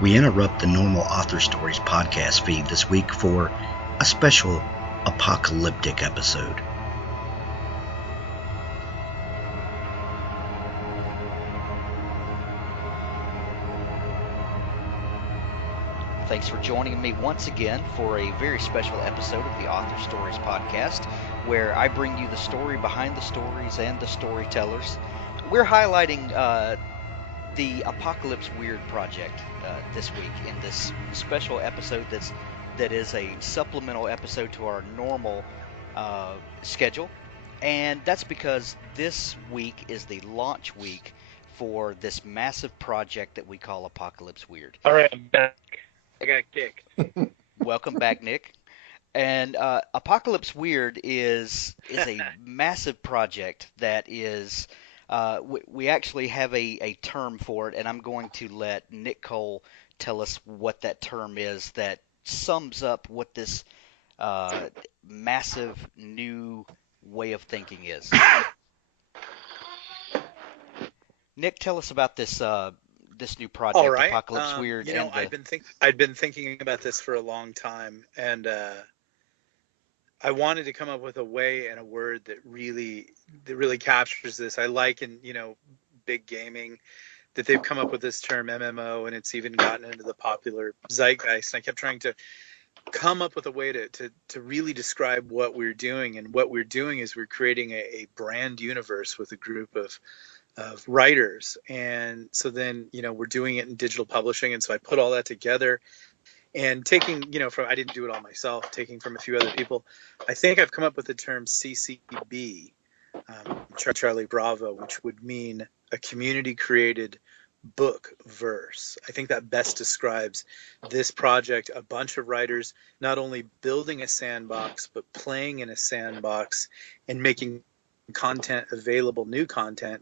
We interrupt the normal Author Stories podcast feed this week for a special apocalyptic episode. Thanks for joining me once again for a very special episode of the Author Stories podcast, where I bring you the story behind the stories and the storytellers. We're highlighting the Apocalypse Weird project this week in this special episode that is a supplemental episode to our normal schedule, and that's because this week is the launch week for this massive project that we call Apocalypse Weird. All right, I'm back. I got kicked. Welcome back, Nick. And Apocalypse Weird is a massive project that is. We actually have a term for it, and I'm going to let Nick Cole tell us what that term is that sums up what this massive new way of thinking is. Nick, tell us about this new project, All right. Apocalypse Weird. I'd been thinking about this for a long time, and I wanted to come up with a way and a word that really captures this. I like in big gaming that they've come up with this term MMO, and it's even gotten into the popular zeitgeist. And I kept trying to come up with a way to really describe what we're doing, and what we're doing is we're creating a brand universe with a group of writers. And so then we're doing it in digital publishing, and so I put all that together and taking I didn't do it all myself, taking from a few other people. I think I've come up with the term CCB, Charlie Bravo, which would mean a community created book verse. I think that best describes this project. A bunch of writers not only building a sandbox but playing in a sandbox and making content available, new content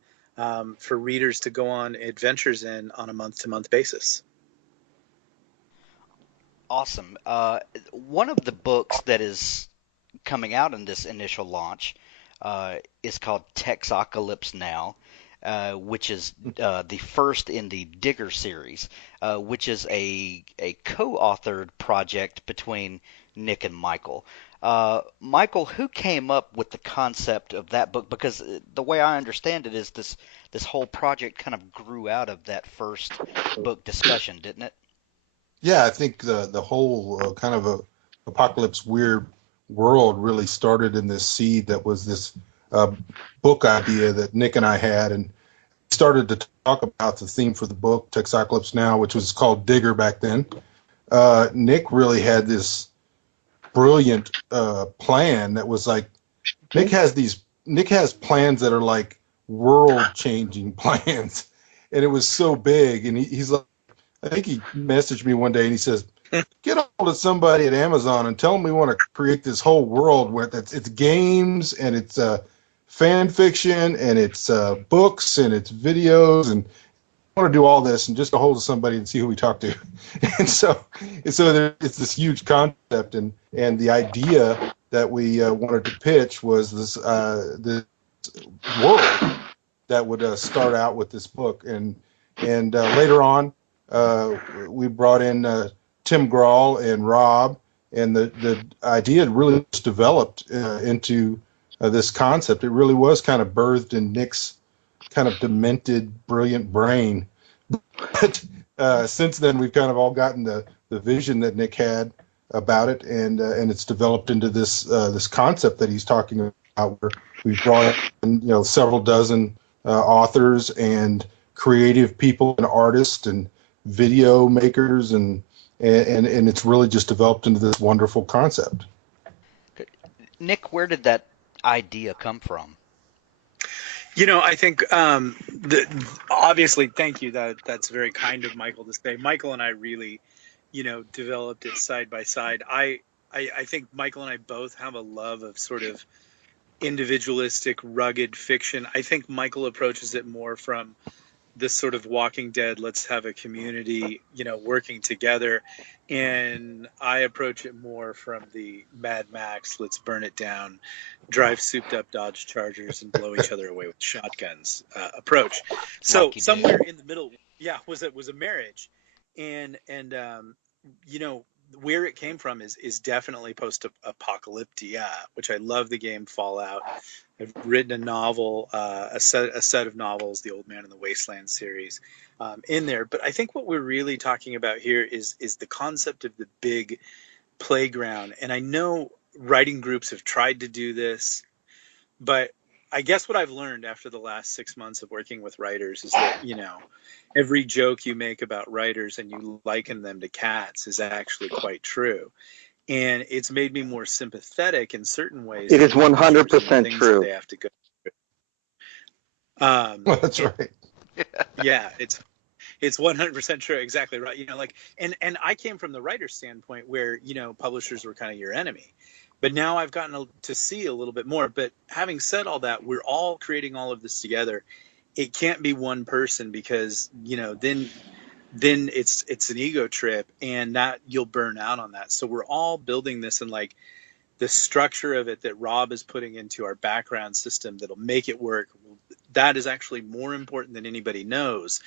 for readers to go on adventures in on a month-to-month basis. Awesome. One of the books that is coming out in this initial launch is called Texocalypse Now, which is the first in the Digger series, which is a co-authored project between Nick and Michael. Michael, who came up with the concept of that book? Because the way I understand it is this whole project kind of grew out of that first book discussion, didn't it? Yeah, I think the whole kind of a Apocalypse Weird world really started in this seed that was this book idea that Nick and I had, and started to talk about the theme for the book, Texocalypse Now, which was called Digger back then. Nick really had this brilliant plan that was like, Nick has plans that are like world-changing plans, and it was so big, and he's like, I think he messaged me one day and he says, get a hold of somebody at Amazon and tell them we want to create this whole world where it's games and it's fan fiction and it's books and it's videos, and I want to do all this, and just a hold of somebody and see who we talk to. and so it's this huge concept, and the idea that we wanted to pitch was this world that would start out with this book, and later on we brought in Tim Grawl and Rob, and the idea really just developed into this concept. It really was kind of birthed in Nick's kind of demented, brilliant brain. But since then, we've kind of all gotten the vision that Nick had about it, and it's developed into this concept that he's talking about, where we've brought in several dozen authors and creative people and artists and video makers, and it's really just developed into this wonderful concept. Nick, where did that idea come from? I think obviously, thank you. That's very kind of Michael to say. Michael and I really, developed it side by side. I think Michael and I both have a love of sort of individualistic, rugged fiction. I think Michael approaches it more from this sort of Walking Dead, let's have a community, working together. And I approach it more from the Mad Max, let's burn it down, drive souped up Dodge Chargers and blow each other away with shotguns approach. So somewhere in the middle, was a marriage. And you know, where it came from is definitely post-apocalyptic, which I love the game Fallout. I've written a novel, a set of novels, the Old Man in the Wasteland series, in there. But I think what we're really talking about here is the concept of the big playground. And I know writing groups have tried to do this, but I guess what I've learned after the last 6 months of working with writers is that, every joke you make about writers and you liken them to cats is actually quite true. And it's made me more sympathetic in certain ways It to is publishers and the 100% things that true. they have to go through. That's And right. yeah, it's 100% true. Exactly right. Like, and I came from the writer's standpoint where, publishers were kind of your enemy. But now I've gotten to see a little bit more. But having said all that, we're all creating all of this together. It can't be one person because, then it's an ego trip, and that you'll burn out on that. So we're all building this, and like the structure of it that Rob is putting into our background system that'll make it work. That is actually more important than anybody knows,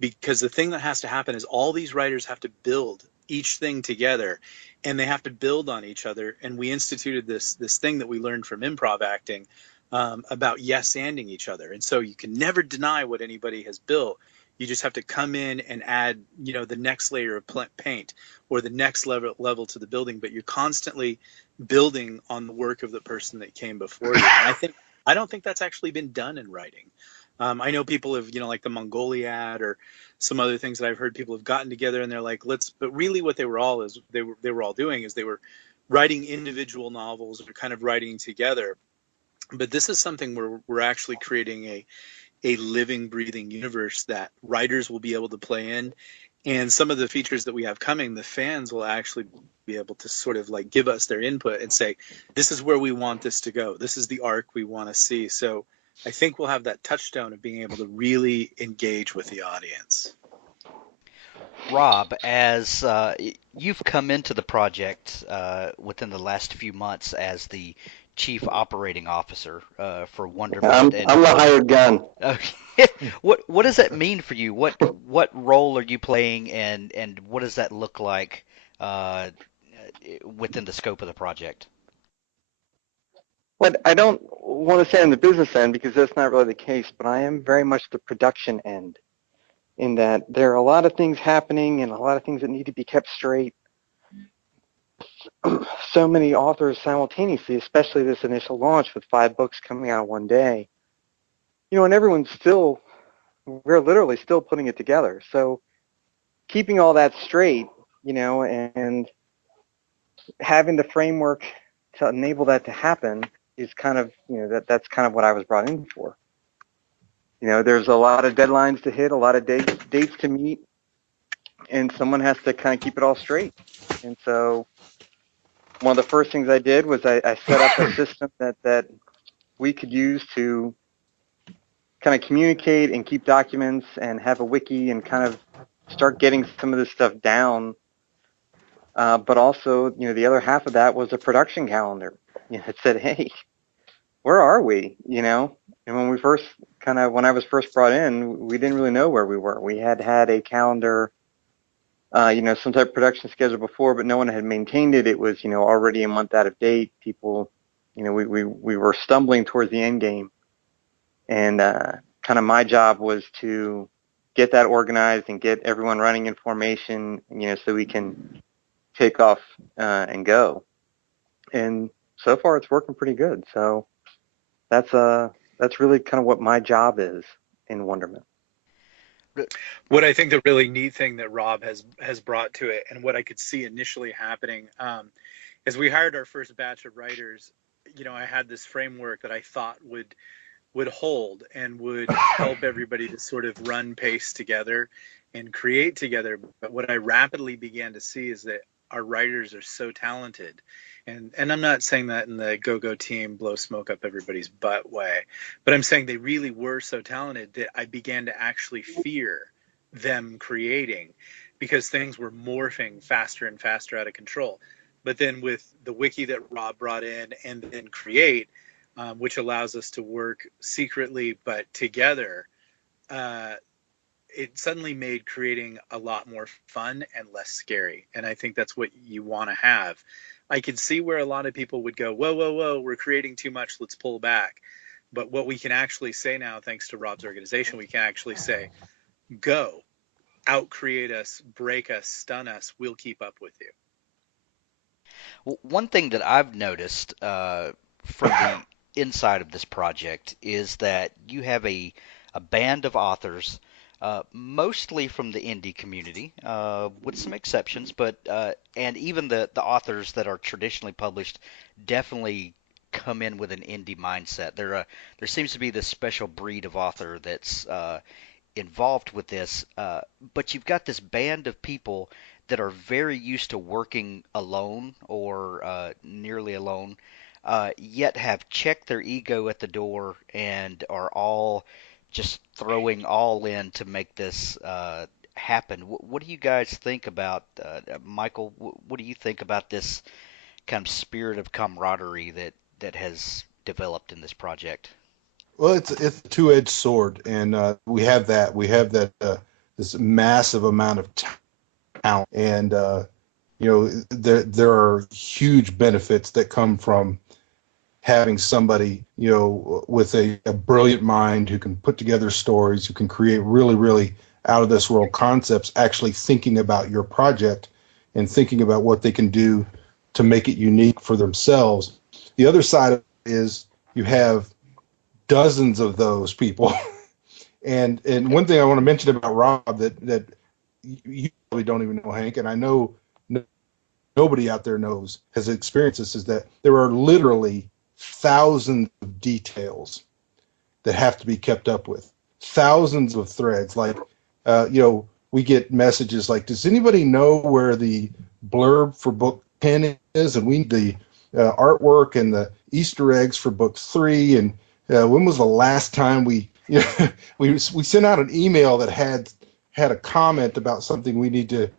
because the thing that has to happen is all these writers have to build each thing together, and they have to build on each other. And we instituted this thing that we learned from improv acting, about yes-anding each other. And so you can never deny what anybody has built. You just have to come in and add, the next layer of paint, or the next level to the building. But you're constantly building on the work of the person that came before you. And I don't think that's actually been done in writing. I know people have, like the Mongoliad or some other things that I've heard, people have gotten together and they're like, but really what they were all doing is they were writing individual novels or kind of writing together. But this is something where we're actually creating a living, breathing universe that writers will be able to play in. And some of the features that we have coming, the fans will actually be able to sort of like give us their input and say, this is where we want this to go. This is the arc we want to see. So I think we'll have that touchstone of being able to really engage with the audience. Rob, as you've come into the project within the last few months as the chief operating officer for Wonderment, I'm the hired gun. okay, what does that mean for you? What role are you playing, and what does that look like uh, within the scope of the project? But I don't want to say on the business end because that's not really the case, but I am very much the production end in that there are a lot of things happening and a lot of things that need to be kept straight. So many authors simultaneously, especially this initial launch with 5 books coming out one day, and we're literally still putting it together. So keeping all that straight, and having the framework to enable that to happen is kind of, that's kind of what I was brought in for. There's a lot of deadlines to hit, a lot of dates to meet, and someone has to kind of keep it all straight. And so one of the first things I did was I set up a system that we could use to kind of communicate and keep documents and have a wiki and kind of start getting some of this stuff down. But also, the other half of that was a production calendar. It said, hey, where are we? And when I was first brought in, we didn't really know where we were. We had a calendar, some type of production schedule before, but no one had maintained it. It was, already a month out of date. People, we were stumbling towards the end game. And kind of my job was to get that organized and get everyone running in formation, so we can take off and go. And so far, it's working pretty good. So that's really kind of what my job is in Wonderment. What I think the really neat thing that Rob has brought to it, and what I could see initially happening, as we hired our first batch of writers, I had this framework that I thought would hold and would help everybody to sort of run pace together and create together. But what I rapidly began to see is that our writers are so talented. And I'm not saying that in the go-go team, blow smoke up everybody's butt way, but I'm saying they really were so talented that I began to actually fear them creating, because things were morphing faster and faster out of control. But then with the wiki that Rob brought in, and then Create, which allows us to work secretly but together, uh, it suddenly made creating a lot more fun and less scary. And I think that's what you want to have. I could see where a lot of people would go, whoa, whoa, whoa, we're creating too much, let's pull back. But what we can actually say now, thanks to Rob's organization, we can actually say, go, out create us, break us, stun us, we'll keep up with you. Well, one thing that I've noticed from the inside of this project is that you have a band of authors, mostly from the indie community, with some exceptions, but and even the authors that are traditionally published definitely come in with an indie mindset. There seems to be this special breed of author that's involved with this, but you've got this band of people that are very used to working alone or nearly alone, yet have checked their ego at the door and are all just throwing all in to make this happen. What do you guys think about, Michael? What do you think about this kind of spirit of camaraderie that has developed in this project? Well, it's a two-edged sword, and we have that this massive amount of talent, and there are huge benefits that come from having somebody with a brilliant mind who can put together stories, who can create really really out of this world concepts, actually thinking about your project and thinking about what they can do to make it unique for themselves. The other side of it is you have dozens of those people. And one thing I want to mention about Rob that you probably don't even know, Hank, and I know nobody out there knows has experienced this, is that there are literally thousands of details that have to be kept up with, thousands of threads. Like, we get messages like, "Does anybody know where the blurb for book 10 is?" And we need the artwork and the Easter eggs for book 3. And when was the last time we sent out an email that had a comment about something we need to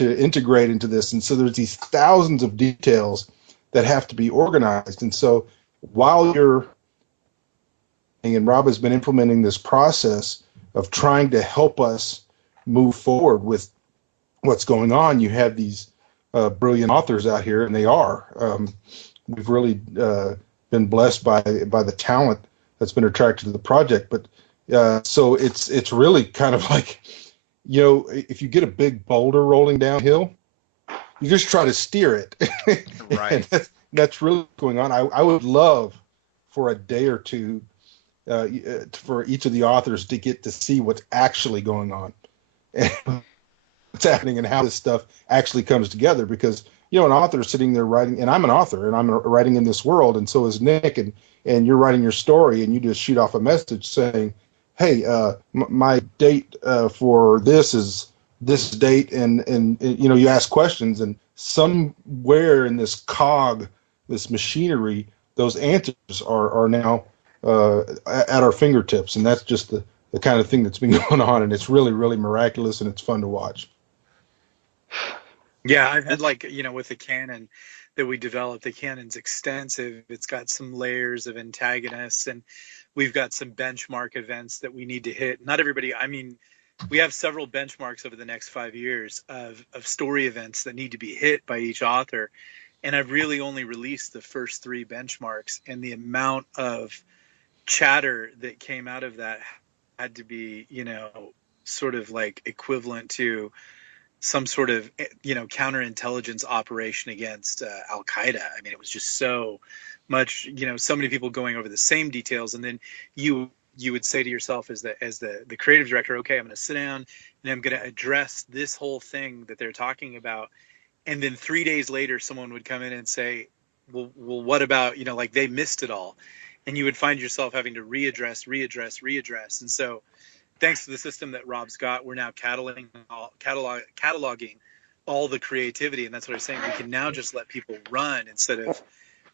integrate into this. And so there's these thousands of details that have to be organized. And so while you're and Rob has been implementing this process of trying to help us move forward with what's going on, you have these brilliant authors out here, and they are. We've really been blessed by the talent that's been attracted to the project. But so it's really kind of like, if you get a big boulder rolling downhill, you just try to steer it. And Right. that's really what's going on. I would love for a day or two for each of the authors to get to see what's actually going on and what's happening and how this stuff actually comes together. Because an author is sitting there writing, and I'm an author and I'm writing in this world, and so is Nick, and you're writing your story, and you just shoot off a message saying, "Hey, my date for this is this date," and you ask questions, and somewhere in this cog, this machinery, those answers are now at our fingertips. And that's just the kind of thing that's been going on, and it's really really miraculous, and it's fun to watch. Yeah, I've had, like, with the canon that we developed, the canon's extensive. It's got some layers of antagonists, and we've got some benchmark events that we need to hit. Not everybody, I mean, we have several benchmarks over the next 5 years of story events that need to be hit by each author. And I've really only released the first 3 benchmarks, and the amount of chatter that came out of that had to be, sort of like equivalent to some sort of counterintelligence operation against Al Qaeda. I mean, it was just so much, so many people going over the same details, and then you would say to yourself as the creative director, okay, I'm going to sit down and I'm going to address this whole thing that they're talking about, and then 3 days later, someone would come in and say, well, what about, like, they missed it all, and you would find yourself having to readdress, and so thanks to the system that Rob's got, we're now cataloging all the creativity. And that's what I was saying. We can now just let people run instead of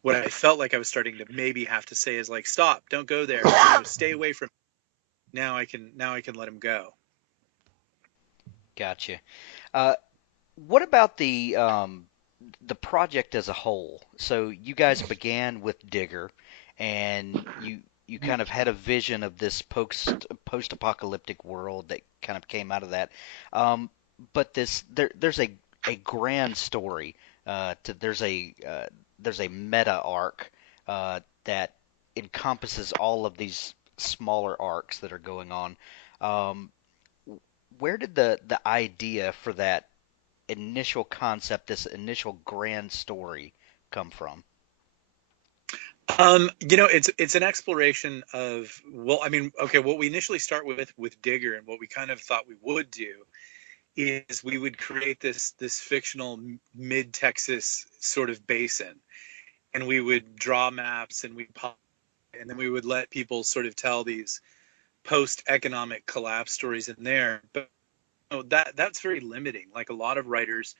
what I felt like I was starting to maybe have to say is like, stop, don't go there, stay away from it. Now I can let him go. Gotcha. Uh, what about the project as a whole? So you guys began with Digger, and you kind of had a vision of this post-apocalyptic world that kind of came out of that. Um, but there's a grand story. There's a meta arc that encompasses all of these smaller arcs that are going on. Um, where did the idea for that initial concept, this initial grand story, come from? It's an exploration of, well, I mean, okay, what we initially start with Digger, and what we kind of thought we would do is we would create this fictional mid Texas sort of basin, and we would draw maps, and then we would let people sort of tell these post economic collapse stories in there. But that's very limiting. Like a lot of writers,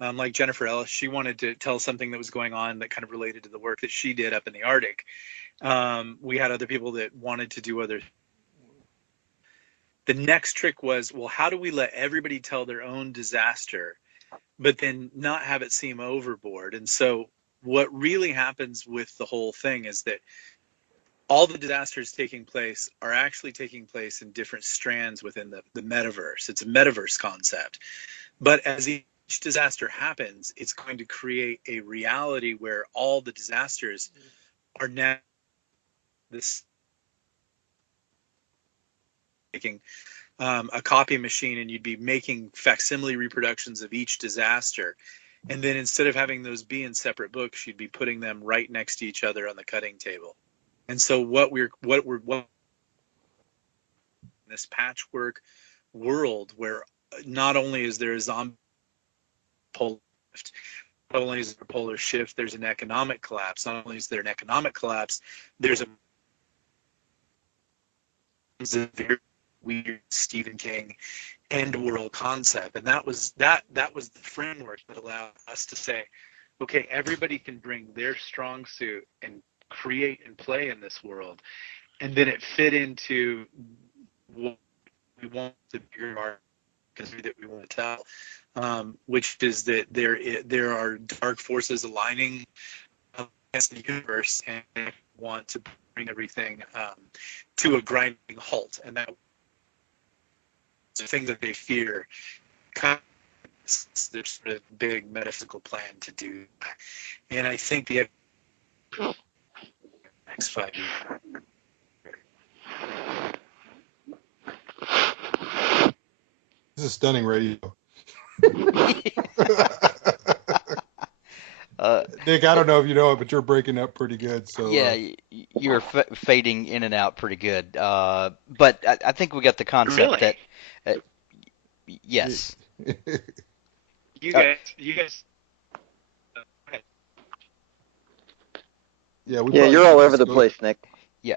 like Jennifer Ellis, she wanted to tell something that was going on that kind of related to the work that she did up in the Arctic. We had other people that wanted to do other. The next trick was, well, how do we let everybody tell their own disaster, but then not have it seem overboard? And so what really happens with the whole thing is that all the disasters taking place are actually taking place in different strands within the metaverse. It's a metaverse concept. But as each disaster happens, it's going to create a reality where all the disasters are now this making a copy machine, and you'd be making facsimile reproductions of each disaster. And then instead of having those be in separate books, you'd be putting them right next to each other on the cutting table. And so what this patchwork world where not only is there a zombie polar shift, not only is there a polar shift, there's an economic collapse. Not only is there an economic collapse, there's a very weird Stephen King end world concept. And that was the framework that allowed us to say, okay, everybody can bring their strong suit and create and play in this world. And then it fit into what we want, the bigger arc that we want to tell, which is that there are dark forces aligning against the universe and want to bring everything to a grinding halt. And that's the thing that they fear. There's sort of big metaphysical plan to do that. And I think the next 5 years. This is stunning radio. Nick, I don't know if you know it, but you're breaking up pretty good. So Yeah, you're fading in and out pretty good. But I think we got the concept Really? that yes. You guys. yeah, Yeah, you're all over the place, Nick. Yeah.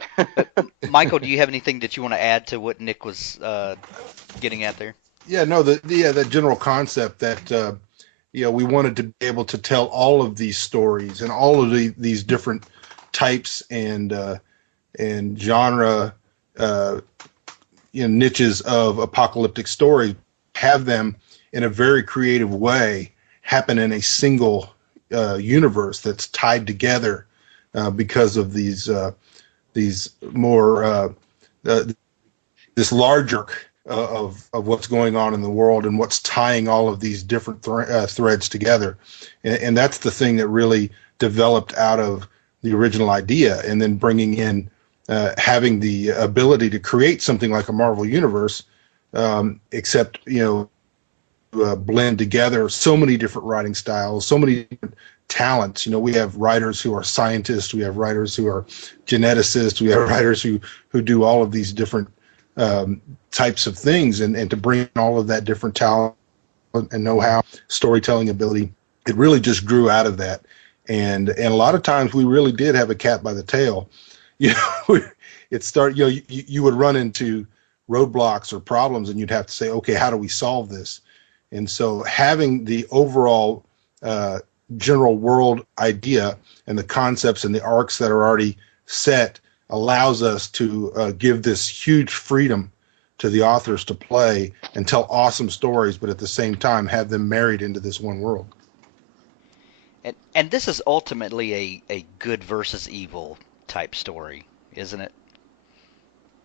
Michael, do you have anything that you want to add to what Nick was getting at there? Yeah, no, the general concept that we wanted to be able to tell all of these stories and all of these different types and genre niches of apocalyptic story, have them in a very creative way happen in a single universe that's tied together because of these more this larger of what's going on in the world and what's tying all of these different threads together. And that's the thing that really developed out of the original idea, and then bringing in having the ability to create something like a Marvel universe, except blend together so many different writing styles, so many different talents. We have writers who are scientists, we have writers who are geneticists, we have writers who do all of these different types of things, and to bring all of that different talent and know-how, storytelling ability, it really just grew out of that. And a lot of times we really did have a cat by the tail. You would run into roadblocks or problems, and you'd have to say, okay, how do we solve this? And so having the overall general world idea and the concepts and the arcs that are already set allows us to give this huge freedom to the authors to play and tell awesome stories, but at the same time have them married into this one world. And this is ultimately a good versus evil type story, isn't it?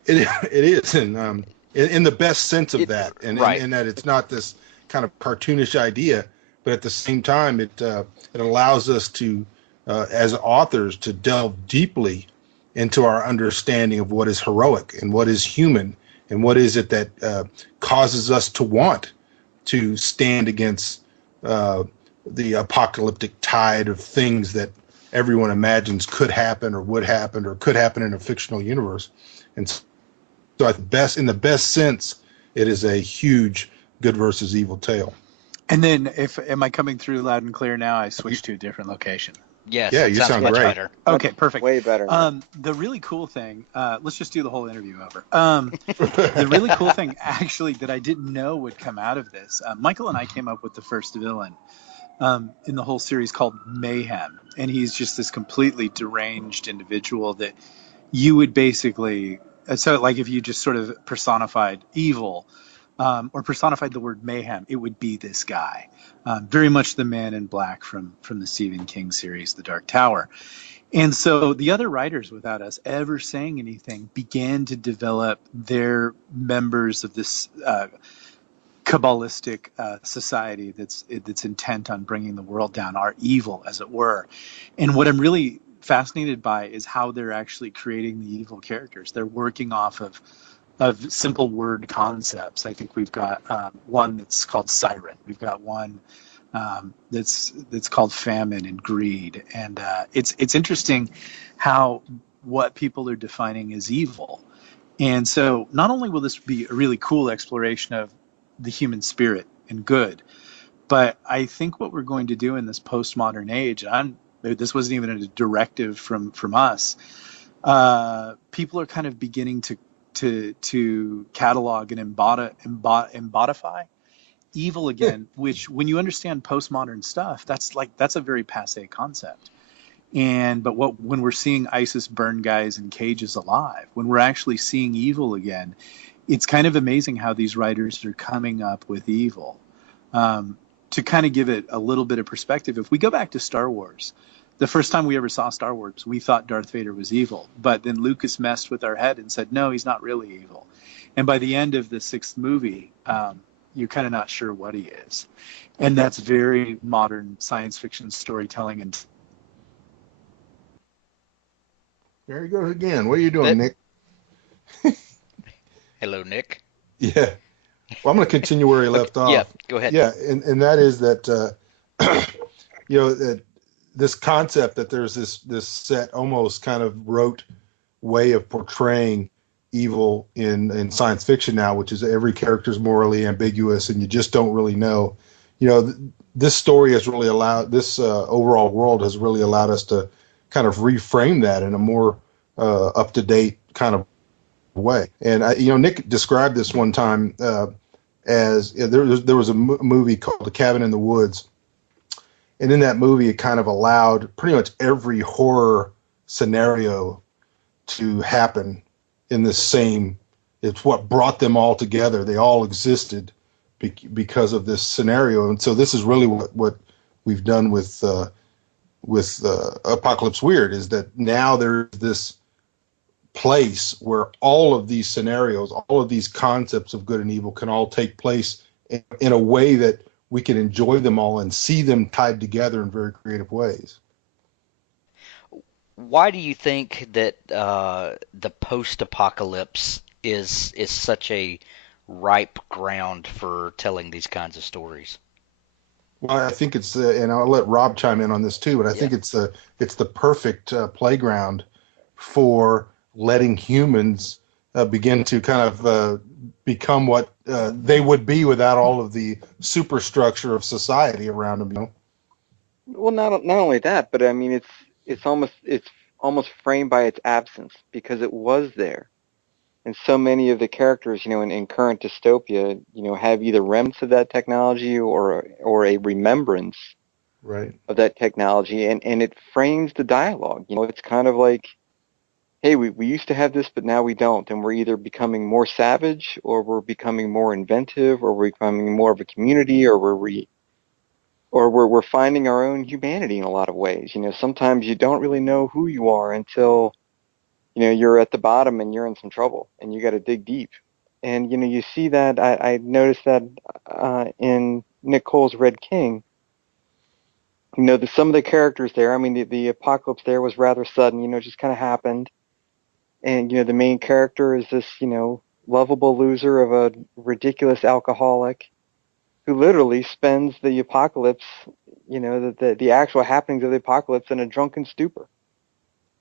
It is, and in the best sense of that, and Right. in that it's not this kind of cartoonish idea, but at the same time, it allows us to, as authors, to delve deeply into our understanding of what is heroic and what is human and what is it that causes us to want to stand against the apocalyptic tide of things that everyone imagines could happen or would happen or could happen in a fictional universe. And so at the best, in the best sense, it is a huge good versus evil tale. And then, am I coming through loud and clear now? I switched to a different location. Yes, Yeah, it you sounds sound much great. better. Okay, perfect. Way better now. The really cool thing, let's just do the whole interview over. The really cool thing, actually, that I didn't know would come out of this, Michael and I came up with the first villain in the whole series called Mayhem. And he's just this completely deranged individual that you would basically, so like if you just sort of personified evil, or personified the word mayhem, it would be this guy. Very much the man in black from the Stephen King series, The Dark Tower. And so the other writers, without us ever saying anything, began to develop their members of this Kabbalistic society that's intent on bringing the world down, are evil, as it were. And what I'm really fascinated by is how they're actually creating the evil characters. They're working off of simple word concepts. I think we've got one that's called Siren. We've got one that's called Famine and Greed. And it's interesting how what people are defining as evil. And so not only will this be a really cool exploration of the human spirit and good, but I think what we're going to do in this postmodern age, this wasn't even a directive from us. People are kind of beginning to catalog and embodify evil again, which when you understand postmodern stuff, that's a very passé concept. But when we're seeing ISIS burn guys in cages alive, when we're actually seeing evil again, it's kind of amazing how these writers are coming up with evil. To kind of give it a little bit of perspective, if we go back to Star Wars, the first time we ever saw Star Wars, we thought Darth Vader was evil. But then Lucas messed with our head and said, no, he's not really evil. And by the end of the sixth movie, you're kind of not sure what he is. And that's very modern science fiction storytelling. And There he goes again. What are you doing, Nick? Hello, Nick. Yeah. Well, I'm going to continue where he left off. Yeah, go ahead. Yeah, and that is that that this concept that there's this set almost kind of rote way of portraying evil in science fiction now, which is every character is morally ambiguous and you just don't really know. This story has really allowed this overall world has really allowed us to kind of reframe that in a more up to date kind of way. And Nick described this one time as there was a movie called The Cabin in the Woods, and in that movie it kind of allowed pretty much every horror scenario to happen in the same. It's what brought them all together. They all existed because of this scenario, and so this is really what we've done with Apocalypse Weird, is that now there's this place where all of these scenarios, all of these concepts of good and evil can all take place in a way that we can enjoy them all and see them tied together in very creative ways. Why do you think that the post-apocalypse is such a ripe ground for telling these kinds of stories? Well, I think it's, and I'll let Rob chime in on this too, but I think it's the perfect playground for letting humans begin to kind of become what they would be without all of the superstructure of society around them. Well, not only that, but I mean, it's almost framed by its absence because it was there, and so many of the characters, in current dystopia, have either remnants of that technology or a remembrance Right. of that technology, and it frames the dialogue. It's kind of like, hey, we used to have this, but now we don't, and we're either becoming more savage, or we're becoming more inventive, or we're becoming more of a community, or we're finding our own humanity in a lot of ways. Sometimes you don't really know who you are until you're at the bottom and you're in some trouble and you got to dig deep. And, you see that, I noticed that in Nick Cole's Red King, some of the characters there, I mean, the apocalypse there was rather sudden, just kind of happened. And, the main character is this, lovable loser of a ridiculous alcoholic who literally spends the apocalypse, the actual happenings of the apocalypse in a drunken stupor.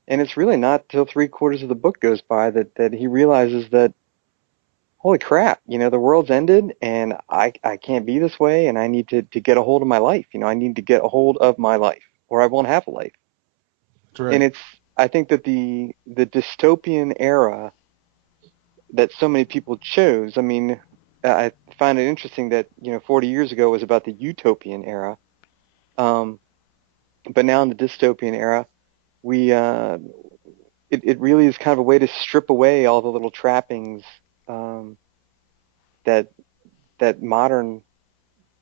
And it's really not till 3/4 of the book goes by that he realizes that, holy crap, the world's ended and I can't be this way and I need to get a hold of my life. I need to get a hold of my life or I won't have a life. That's right. And I think that the dystopian era that so many people chose, I mean, I find it interesting that, 40 years ago was about the utopian era. But now in the dystopian era, it really is kind of a way to strip away all the little trappings that modern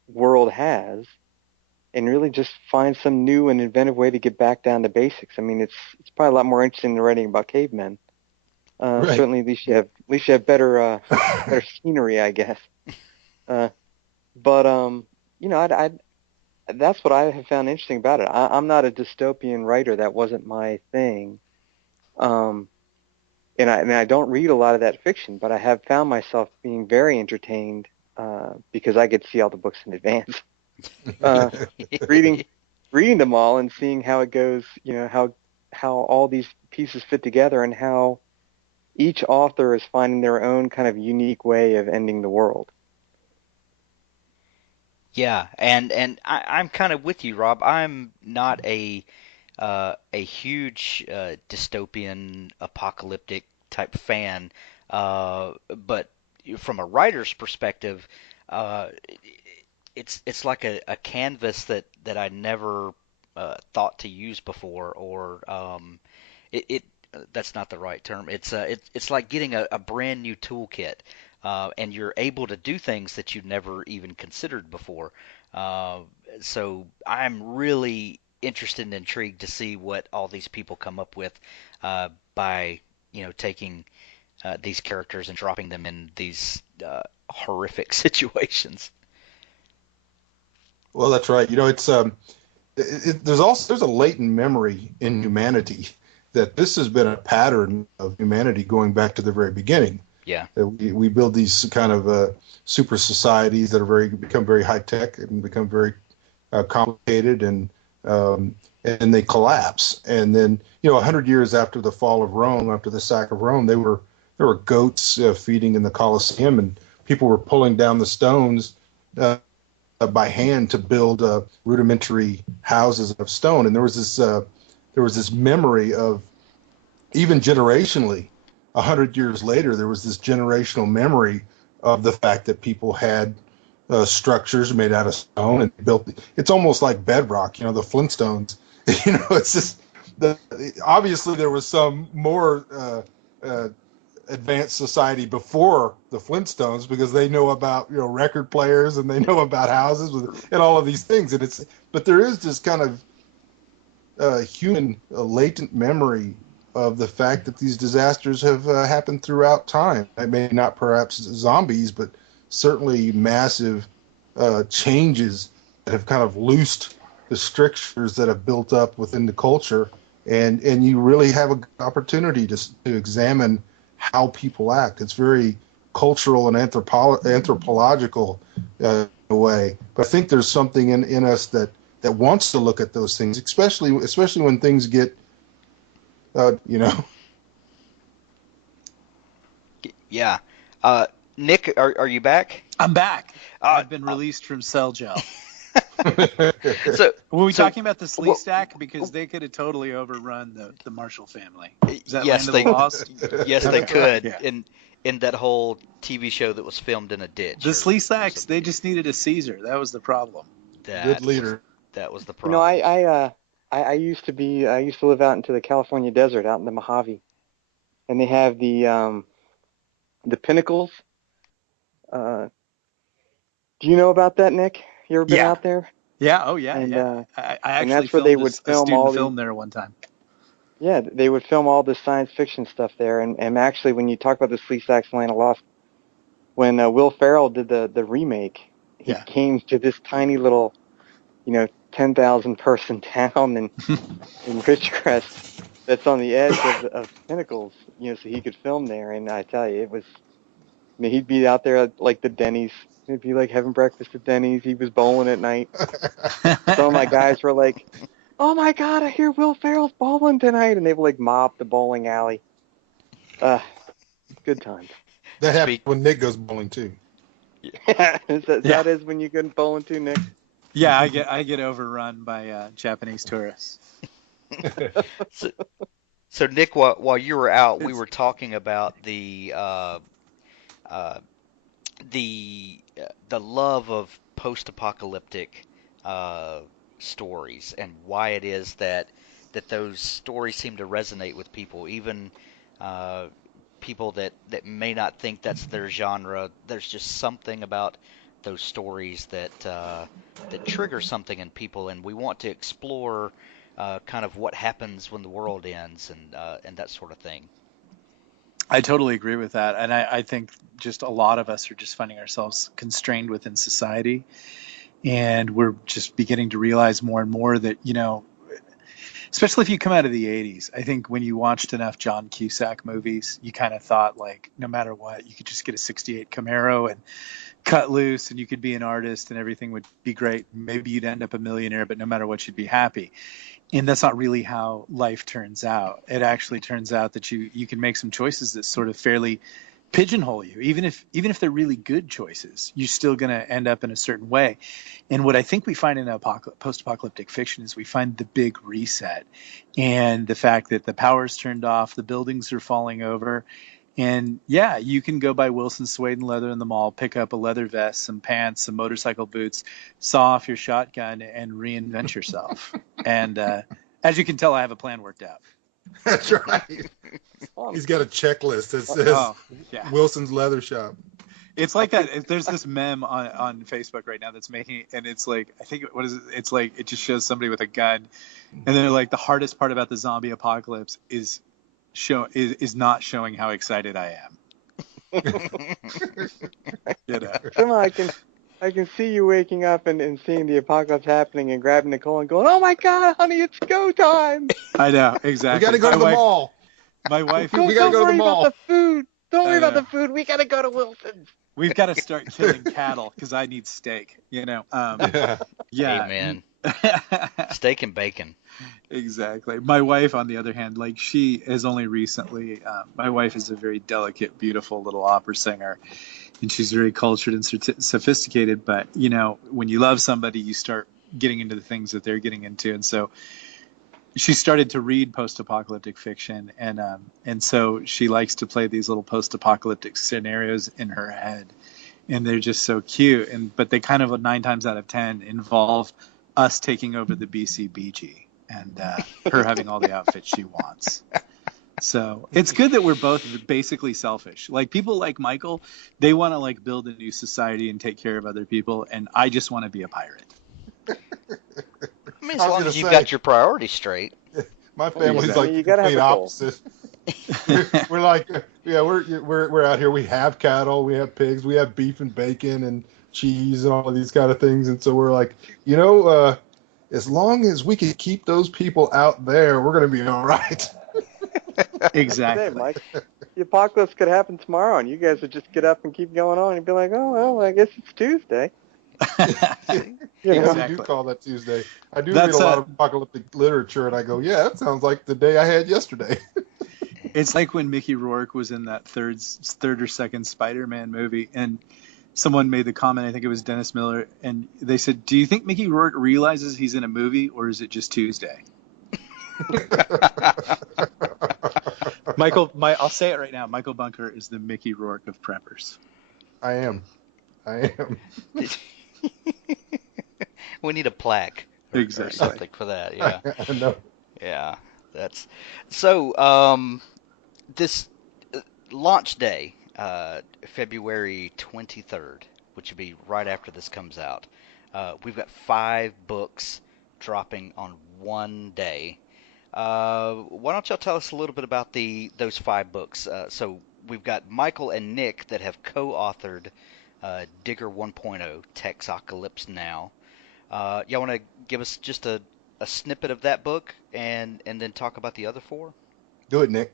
world has, and really just find some new and inventive way to get back down to basics. I mean, it's probably a lot more interesting than writing about cavemen. Right. Certainly, at least you have better better scenery, I guess. But I that's what I have found interesting about it. I'm not a dystopian writer. That wasn't my thing. And I don't read a lot of that fiction, but I have found myself being very entertained because I get to see all the books in advance, reading them all and seeing how it goes. How all these pieces fit together and how each author is finding their own kind of unique way of ending the world. Yeah, and I'm kind of with you, Rob. I'm not a huge dystopian apocalyptic type fan, but from a writer's perspective, uh, it's like a canvas that I never thought to use before, or it that's not the right term. It's like getting a brand new toolkit, and you're able to do things that you've never even considered before. Uh, so I'm really interested and intrigued to see what all these people come up with by taking these characters and dropping them in these horrific situations. Well, that's right. It's there's a latent memory in humanity that this has been a pattern of humanity going back to the very beginning. Yeah. That we build these kind of super societies that are become very high tech and become very complicated, and they collapse. And then 100 years after the fall of Rome, after the sack of Rome, there were goats feeding in the Colosseum, and people were pulling down the stones by hand to build rudimentary houses of stone. And there was this memory of, even generationally, 100 years later, there was this generational memory of the fact that people had structures made out of stone and built. It's almost like bedrock, the Flintstones. It's just obviously there was some more advanced society before the Flintstones, because they know about record players and they know about houses and all of these things. But there is this kind of human latent memory of the fact that these disasters have happened throughout time. I mean, not perhaps zombies, but certainly massive changes that have kind of loosed the strictures that have built up within the culture. And you really have an opportunity to examine how people act. It's very cultural and anthropological in a way. But I think there's something in us that wants to look at those things, especially when things get, Yeah. Nick, are you back? I'm back. Uh, I've been released from cell jail. so Were we so talking about the Slee wh- Stack? Because they could have totally overrun the Marshall family. Is that yes, Land of the they Lost? yes they Okay. could Yeah. in that whole TV show that was filmed in a ditch The Slee or Stacks, they something. just needed a Caesar. That was the problem. good That was leader. that was the You know, problem. I used to live out into the California desert, out in the Mojave, and they have the pinnacles. Uh, do you know about that, Nick? You ever been Yeah. out there? Yeah. Oh, yeah. And Yeah. I and actually that's where they filmed would a film student all these. film there one time. Yeah, they would film all this science fiction stuff there. And actually, when you talk about the Sleesac's Land of Lost, when Will Ferrell did the remake, he Yeah. came to this tiny little, 10,000 person town in Ridgecrest that's on the edge of pinnacles, so he could film there. And I tell you, it was, I mean, he'd be out there at, like, the Denny's. He'd be like having breakfast at Denny's. He was bowling at night. Some of my guys were like, "Oh my God, I hear Will Ferrell's bowling tonight," and they would like mop the bowling alley. Uh, Good times. That happens Speak. when Nick goes bowling too. Is Yeah. that is when you go bowling too, Nick? Yeah, I get overrun by Japanese tourists. So, so Nick, while you were out, we It's were talking about uh, the love of post-apocalyptic uh, stories and why it is that those stories seem to resonate with people, even uh, people that may not think that's their genre. There's just something about those stories that trigger something in people, and we want to explore kind of what happens when the world ends and that sort of thing. I totally agree with that, and I think just a lot of us are just finding ourselves constrained within society, and we're just beginning to realize more and more that especially if you come out of the 80s. I think when you watched enough John Cusack movies, you kind of thought, like, no matter what, you could just get a 68 Camaro and cut loose and you could be an artist and everything would be great. Maybe you'd end up a millionaire, but no matter what, you'd be happy. And that's not really how life turns out. It actually turns out that you can make some choices that sort of fairly pigeonhole you. Even if they're really good choices, you're still going to end up in a certain way. And what I think we find in post-apocalyptic fiction is we find the big reset, and the fact that the power's turned off, the buildings are falling over, and yeah, you can go buy Wilson suede and leather in the mall, pick up a leather vest, some pants, some motorcycle boots, saw off your shotgun, and reinvent yourself. And as you can tell, I have a plan worked out. That's right. Fun. He's got a checklist that says Oh, yeah. Wilson's Leather Shop. It's like that. There's this meme on Facebook right now that's making, and it's like, I think, what is it? It's like, it just shows somebody with a gun, and they're like, the hardest part about the zombie apocalypse is not showing how excited I am. You know? Somehow I can see you waking up and seeing the apocalypse happening and grabbing Nicole and going, "Oh my God, honey, it's go time! I know We exactly. got to go to the mall. My wife, We got to Don't go to the worry about mall. the food. Don't worry I about know. the food. We gotta go to Wilson's." We've got to start killing cattle because I need steak. Yeah. Yeah. Amen. Steak and bacon. Exactly. My wife, on the other hand, like, she has only recently. My wife is a very delicate, beautiful little opera singer, and she's very cultured and sophisticated. But when you love somebody, you start getting into the things that they're getting into, and so she started to read post-apocalyptic fiction, and so she likes to play these little post-apocalyptic scenarios in her head, and they're just so cute. But they kind of 9 times out of 10 involve us taking over the BCBG and her having all the outfits she wants. So it's good that we're both basically selfish. Like, people like Michael, they want to, like, build a new society and take care of other people, and I just want to be a pirate. I mean, I as was long gonna as you've say, got your priorities straight. my family's I like mean, the you gotta have complete a goal. opposite. We're like, yeah, we're out here. We have cattle, we have pigs, we have beef and bacon and cheese and all of these kind of things. And so we're like, as long as we can keep those people out there, we're going to be all right. Like you say, Exactly. Mike, the apocalypse could happen tomorrow, and you guys would just get up and keep going on and be like, "Oh well, I guess it's Tuesday." See? You Yeah, know, we do Exactly. call that Tuesday. I do read a That's lot of apocalyptic literature, and I go, yeah, that sounds like the day I had yesterday. It's like when Mickey Rourke was in that third or second Spider-Man movie, and someone made the comment, I think it was Dennis Miller, and they said, "Do you think Mickey Rourke realizes he's in a movie, or is it just Tuesday?" I'll say it right now. Michael Bunker is the Mickey Rourke of preppers. I am. We need a plaque or Exactly. something for that. Yeah, I know. yeah. That's so. This launch day, February 23rd, which would be right after this comes out. We've got 5 books dropping on one day. Why don't y'all tell us a little bit about those 5 books? So we've got Michael and Nick that have co-authored Digger 1.0, Texocalypse Now. Y'all want to give us just a snippet of that book and then talk about the other 4? Do it, Nick.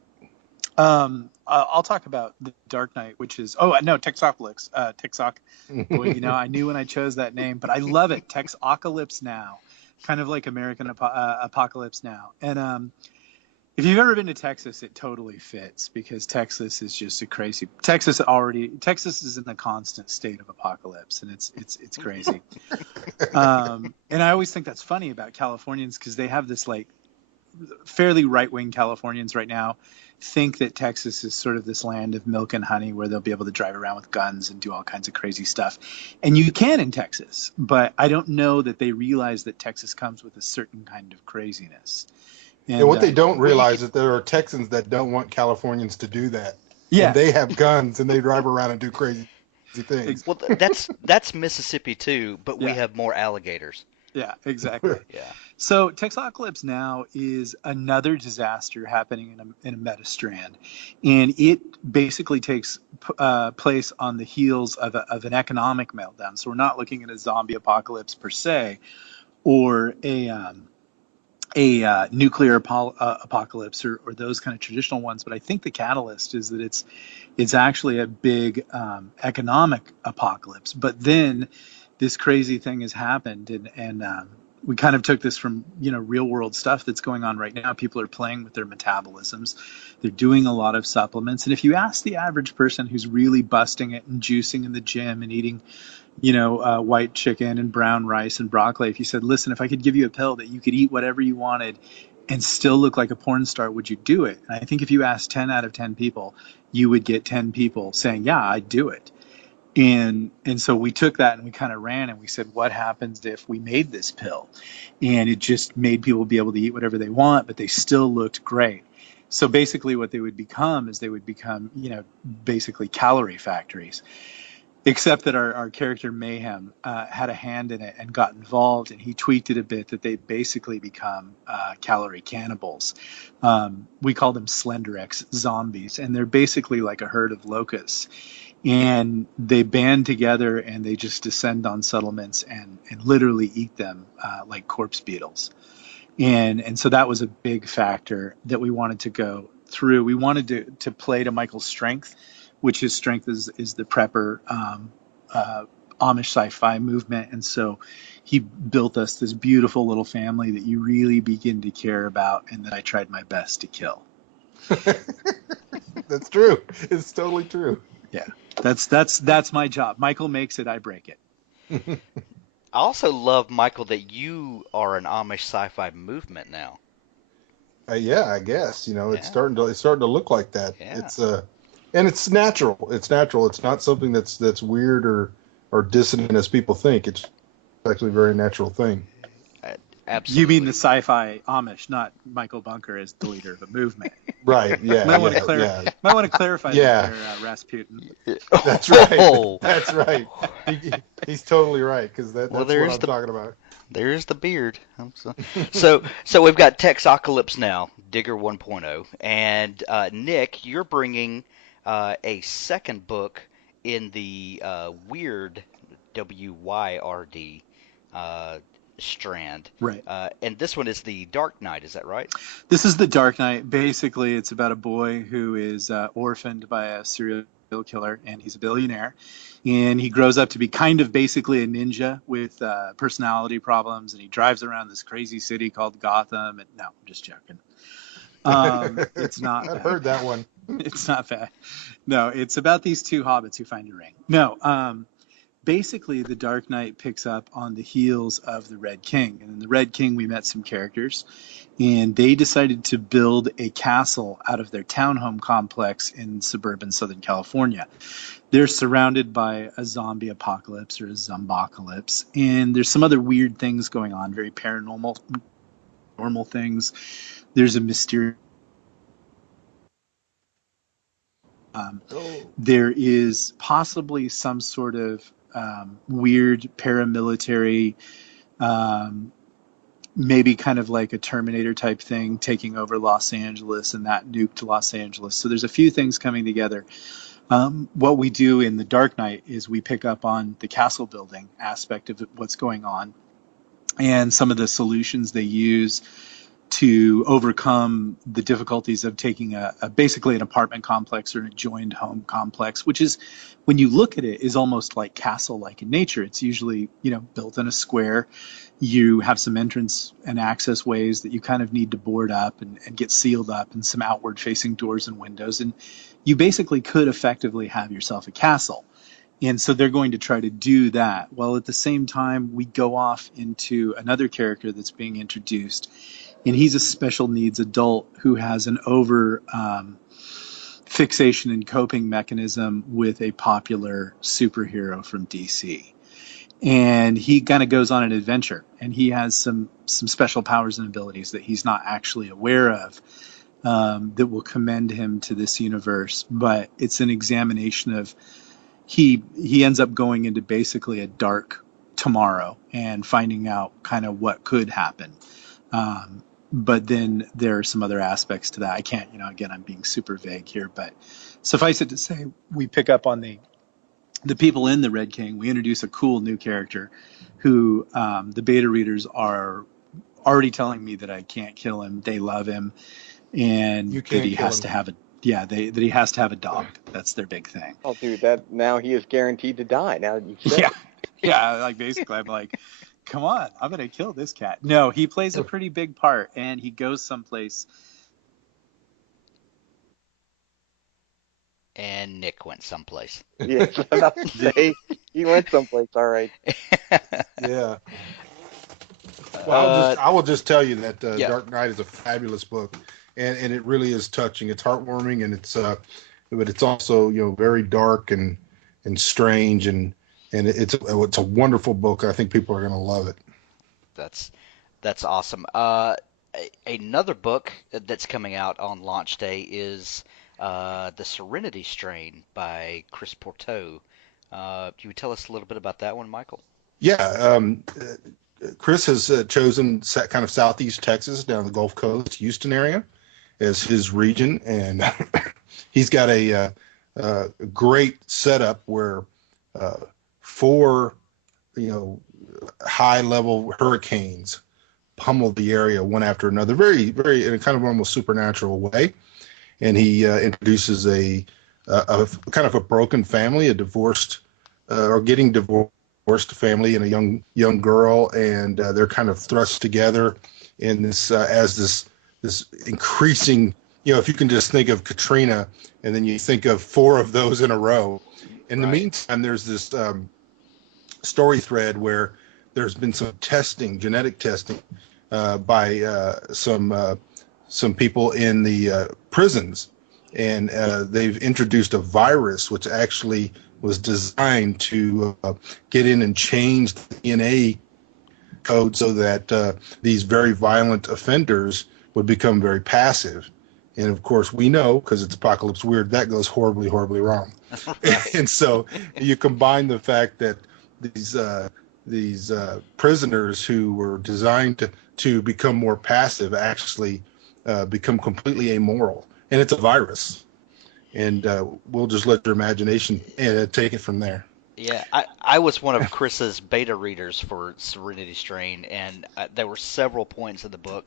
I'll talk about the Dark Knight, which is no, Texocalypse. Texoc. Boy, I knew when I chose that name, but I love it. Texocalypse Now, kind of like American Apocalypse Now. And if you've ever been to Texas, it totally fits because Texas is just a crazy. Texas is in a constant state of apocalypse, and it's crazy. And I always think that's funny about Californians because they have this like fairly right-wing Californians right now think that Texas is sort of this land of milk and honey where they'll be able to drive around with guns and do all kinds of crazy stuff. And you can in Texas, but I don't know that they realize that Texas comes with a certain kind of craziness. And what they don't Well, realize is that there are Texans that don't want Californians to do that. And yeah, they have guns and they drive around and do crazy things. well, that's Mississippi too, but we yeah, have more alligators. yeah, exactly. Yeah. So Texocalypse Now is another disaster happening in a meta strand, and it basically takes place on the heels of an economic meltdown. So we're not looking at a zombie apocalypse per se, or a nuclear apocalypse or those kind of traditional ones. But I think the catalyst is that it's actually a big economic apocalypse. But then this crazy thing has happened, and we kind of took this from real world stuff that's going on right now. People are playing with their metabolisms. They're doing a lot of supplements. And if you ask the average person who's really busting it and juicing in the gym and eating white chicken and brown rice and broccoli, if you said, listen, if I could give you a pill that you could eat whatever you wanted and still look like a porn star, would you do it? And I think if you asked 10 out of 10 people, you would get 10 people saying, yeah, I'd do it. And so we took that and we kind of ran and we said, what happens if we made this pill? And it just made people be able to eat whatever they want, but they still looked great. So basically what they would become is basically calorie factories. Except that our character Mayhem had a hand in it and got involved, and he tweaked it a bit that they basically become calorie cannibals. We call them Slenderex zombies, and they're basically like a herd of locusts. And they band together and they just descend on settlements and literally eat them like corpse beetles. And so that was a big factor that we wanted to go through. We wanted to play to Michael's strength, which his strength is the prepper Amish sci-fi movement. And so he built us this beautiful little family that you really begin to care about and that I tried my best to kill. That's true. It's totally true. Yeah, that's my job. Michael makes it, I break it. I also love, Michael, that you are an Amish sci-fi movement now. Yeah, I guess Yeah. it's starting to look like that. Yeah. And it's natural. It's natural. It's not something that's weird or dissonant as people think. It's actually a very natural thing. Absolutely. You mean the sci-fi Amish, not Michael Bunker as the leader of a movement. Right. Yeah. Might want to clarify Yeah. that there, Rasputin. That's right. Oh. That's right. He's totally right because that's what I'm talking about. There's the beard. So we've got Texocalypse Now, Digger 1.0, and Nick, you're bringing a second book in the weird WYRD strand. Right. And this one is the Dark Knight, is that right? This is the Dark Knight. Basically, it's about a boy who is orphaned by a serial killer, and he's a billionaire. And he grows up to be kind of basically a ninja with personality problems, and he drives around this crazy city called Gotham. And no, I'm just joking. It's not. I've heard that one. It's not bad. No, it's about these two hobbits who find a ring. No, basically the Dark Knight picks up on the heels of the Red King. And in the Red King, we met some characters, and they decided to build a castle out of their townhome complex in suburban Southern California. They're surrounded by a zombie apocalypse or a zombocalypse, and there's some other weird things going on, very paranormal normal things. There's a mysterious there is possibly some sort of weird paramilitary maybe kind of like a Terminator type thing, taking over Los Angeles and that nuked Los Angeles. So there's a few things coming together. What we do in The Dark Knight is we pick up on the castle building aspect of what's going on and some of the solutions they use to overcome the difficulties of taking a basically an apartment complex or an adjoined home complex, which is, when you look at it, is almost like castle-like in nature. It's usually, built in a square. You have some entrance and access ways that you kind of need to board up and get sealed up, and some outward facing doors and windows. And you basically could effectively have yourself a castle. And so they're going to try to do that. Well, at the same time, we go off into another character that's being introduced, and he's a special needs adult who has an over fixation and coping mechanism with a popular superhero from DC. And he kind of goes on an adventure, and he has some special powers and abilities that he's not actually aware of, that will commend him to this universe. But it's an examination of, he ends up going into basically a dark tomorrow and finding out kind of what could happen. But then there are some other aspects to that. I can't, again, I'm being super vague here, but suffice it to say, we pick up on the people in the Red King. We introduce a cool new character who, the beta readers are already telling me that I can't kill him. They love him, and You that can't he kill has him. to have that he has to have a dog. That's their big thing. Oh, dude, that now he is guaranteed to die. Now that you've said Yeah, it. yeah. Like basically, I'm like, come on, I'm gonna kill this cat. No, he plays a pretty big part, and he goes someplace. And Nick went someplace. Yes, I'm about to say he went someplace. All right. Yeah. Well, uh, I will just tell you that yeah, Dark Knight is a fabulous book, and it really is touching. It's heartwarming, and but it's also very dark and strange, and it's a wonderful book. I think people are going to love it. that's that's awesome. Another book that's coming out on launch day is The Serenity Strain by Chris Porteau. Can you tell us a little bit about that one, Michael? Yeah, Chris has chosen kind of southeast Texas down the Gulf Coast, Houston area, as his region, and he's got a great setup where uh, four high level hurricanes pummeled the area one after another, very, very in a kind of almost supernatural way. And he introduces a kind of a broken family, a divorced or getting divorced family, and a young girl, and they're kind of thrust together in this as this increasing. If you can just think of Katrina, and then you think of four of those in a row. In the Right. meantime, there's this story thread where there's been some testing, genetic testing, by some people in the prisons, and they've introduced a virus which actually was designed to get in and change the DNA code so that these very violent offenders would become very passive. And of course, we know, because it's Apocalypse Weird, that goes horribly, horribly wrong. Right. And so you combine the fact that these prisoners who were designed to become more passive actually become completely amoral, and it's a virus. And we'll just let your imagination take it from there. Yeah, I was one of Chris's beta readers for Serenity Strain, and there were several points in the book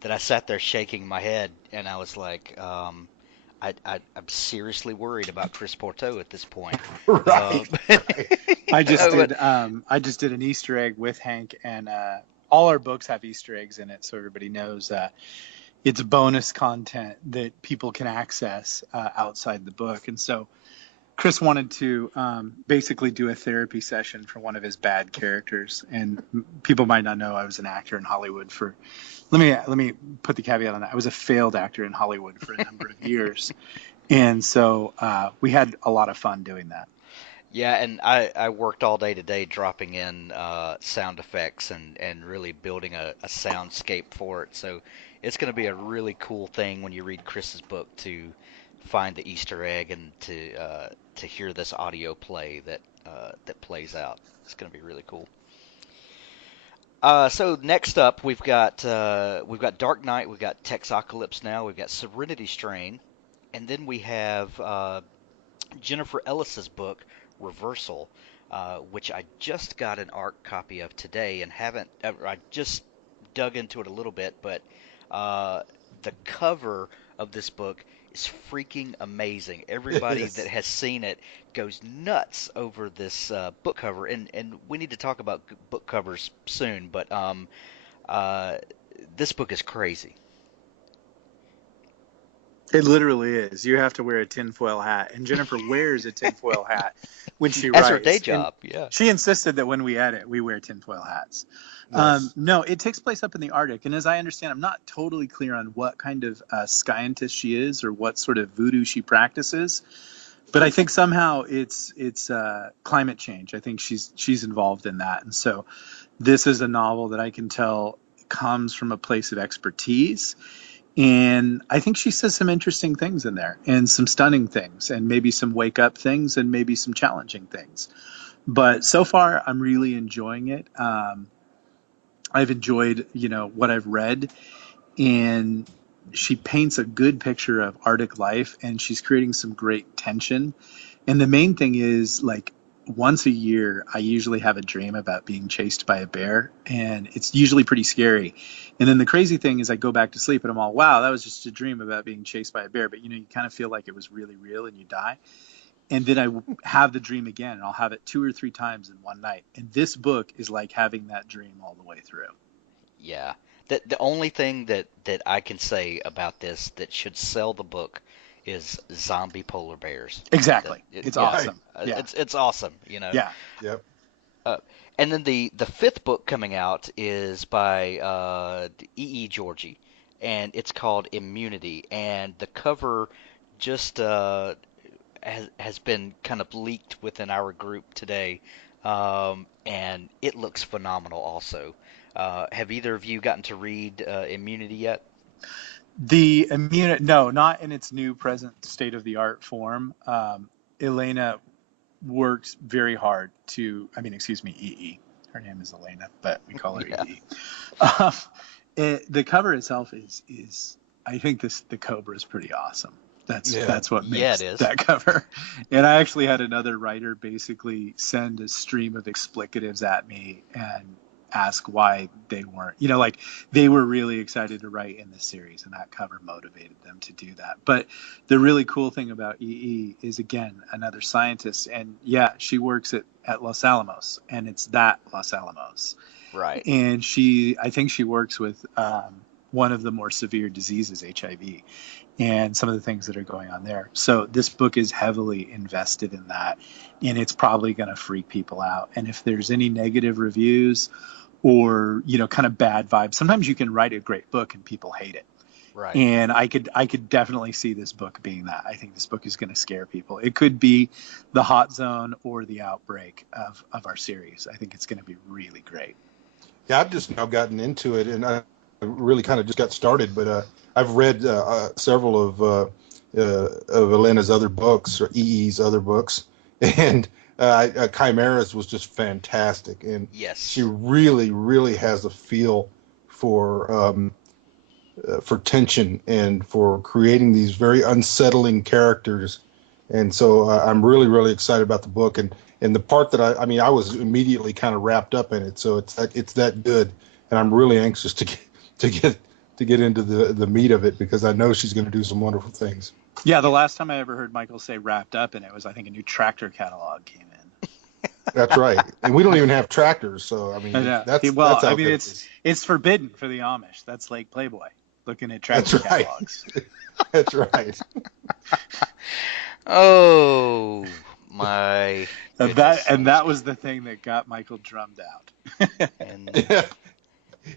that I sat there shaking my head, and I was like, I'm seriously worried about Chris Porto at this point. Right, right. I just But did an Easter egg with Hank, and all our books have Easter eggs in it, so everybody knows it's bonus content that people can access outside the book. And so Chris wanted to basically do a therapy session for one of his bad characters, and people might not know I was an actor in Hollywood for. Let me put the caveat on that. I was a failed actor in Hollywood for a number of years, and so we had a lot of fun doing that. yeah, and I worked all day today dropping in sound effects and really building a soundscape for it. So it's going to be a really cool thing when you read Chris's book to find the Easter egg and to hear this audio play that that plays out. It's going to be really cool. So next up, we've got Dark Knight, we've got Texocalypse now, we've got Serenity Strain, and then we have Jennifer Ellis's book Reversal, which I just got an ARC copy of today and haven't. I just dug into it a little bit, but uh, the cover of this book is freaking amazing. It Everybody that is. has seen it goes nuts over this book cover, and we need to talk about book covers soon. But uh, this book is crazy. It literally is. You have to wear a tinfoil hat, and Jennifer wears a tinfoil hat when she As her day writes. And job, yeah. she insisted that when we edit, we wear tinfoil hats. Yes. No, it takes place up in the Arctic, and as I understand, I'm not totally clear on what kind of scientist she is or what sort of voodoo she practices. But I think somehow it's climate change. I think she's involved in that, and so this is a novel that I can tell comes from a place of expertise. And I think she says some interesting things in there and some stunning things and maybe some wake up things and maybe some challenging things. But so far, I'm really enjoying it. I've enjoyed, what I've read, and she paints a good picture of Arctic life, and she's creating some great tension. And the main thing is, like, once a year, I usually have a dream about being chased by a bear, and it's usually pretty scary. And then the crazy thing is, I go back to sleep and I'm all, wow, that was just a dream about being chased by a bear. But you kind of feel like it was really real and you die. And then have the dream again, and I'll have it 2 or 3 times in one night. And this book is like having that dream all the way through. Yeah. The only thing that I can say about this that should sell the book is zombie polar bears. Exactly. It's Yeah, Right. awesome. Yeah. it's awesome, you know. Yeah. Yep. Uh, and then the fifth book coming out is by E. E. Georgie, and it's called Immunity. And the cover just has been kind of leaked within our group today, and it looks phenomenal. Also, have either of you gotten to read Immunity yet? No, not in its new present state of the art form. Elena works very hard excuse me, EE. Her name is Elena, but we call her Yeah, EE. Um, the cover itself is I think the Cobra is pretty awesome. Yeah. That's what yeah, it makes is. that cover. And I actually had another writer basically send a stream of explicatives at me and ask why they weren't, like they were really excited to write in this series, and that cover motivated them to do that. But the really cool thing about EE is, again, another scientist, and yeah, she works at Los Alamos, and it's that Los Alamos. Right. And I think she works with one of the more severe diseases, HIV, and some of the things that are going on there. So this book is heavily invested in that, and it's probably going to freak people out. And if there's any negative reviews or kind of bad vibes, sometimes you can write a great book and people hate it. Right. And I could definitely see this book being that. I think this book is going to scare people. It could be the hot zone or the outbreak of our series. I think it's going to be really great. Yeah, I've just now gotten into it, and I really kind of just got started. But I've read several of Elena's other books, or EE's other books, and Chimera's was just fantastic, and she Yes. really, really has a feel for tension and for creating these very unsettling characters. And so I'm really, really excited about the book. And the part that I mean, I was immediately kind of wrapped up in it. So it's that good. And I'm really anxious to get into the meat of it, because I know she's going to do some wonderful things. Yeah, the last time I ever heard Michael say wrapped up in it was, I think, a new tractor catalog came in. That's right. And we don't even have tractors. So, I I mean, know. that's how good it is. It's forbidden for the Amish. That's like Playboy, looking at That's tractor right. catalogs. That's right. Oh my goodness. That was the thing that got Michael drummed out. And Yeah.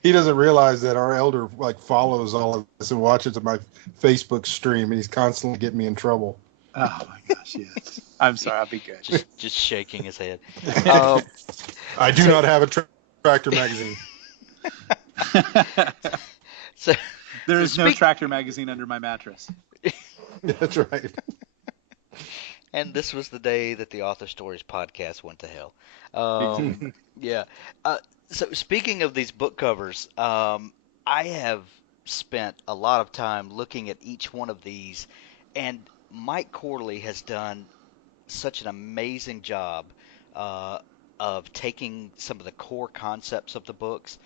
He doesn't realize that our elder follows all of this and watches my Facebook stream, and he's constantly getting me in trouble. Oh my gosh, yes. I'm sorry, I'll be good. just shaking his head. Um, I do not have a tractor magazine. so There so is no tractor magazine under my mattress. That's right. and this was the day that the Author Stories podcast went to hell. Exactly. Yeah. Uh, So speaking of these book covers, I have spent a lot of time looking at each one of these, and Mike Corley has done such an amazing job uh, of taking some of the core concepts of the books,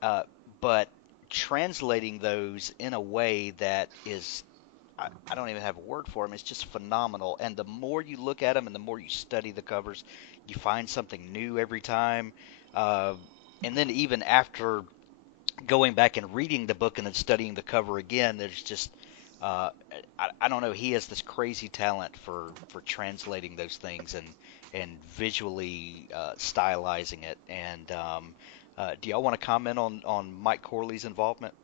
uh, but translating those in a way that is, I don't even have a word for them. It's just phenomenal. And the more you look at them and the more you study the covers, you find something new every time. Uh, and then even after going back and reading the book and then studying the cover again, there's just uh, I don't know. He has this crazy talent for translating those things and visually stylizing it. And do y'all want to comment on Mike Corley's involvement?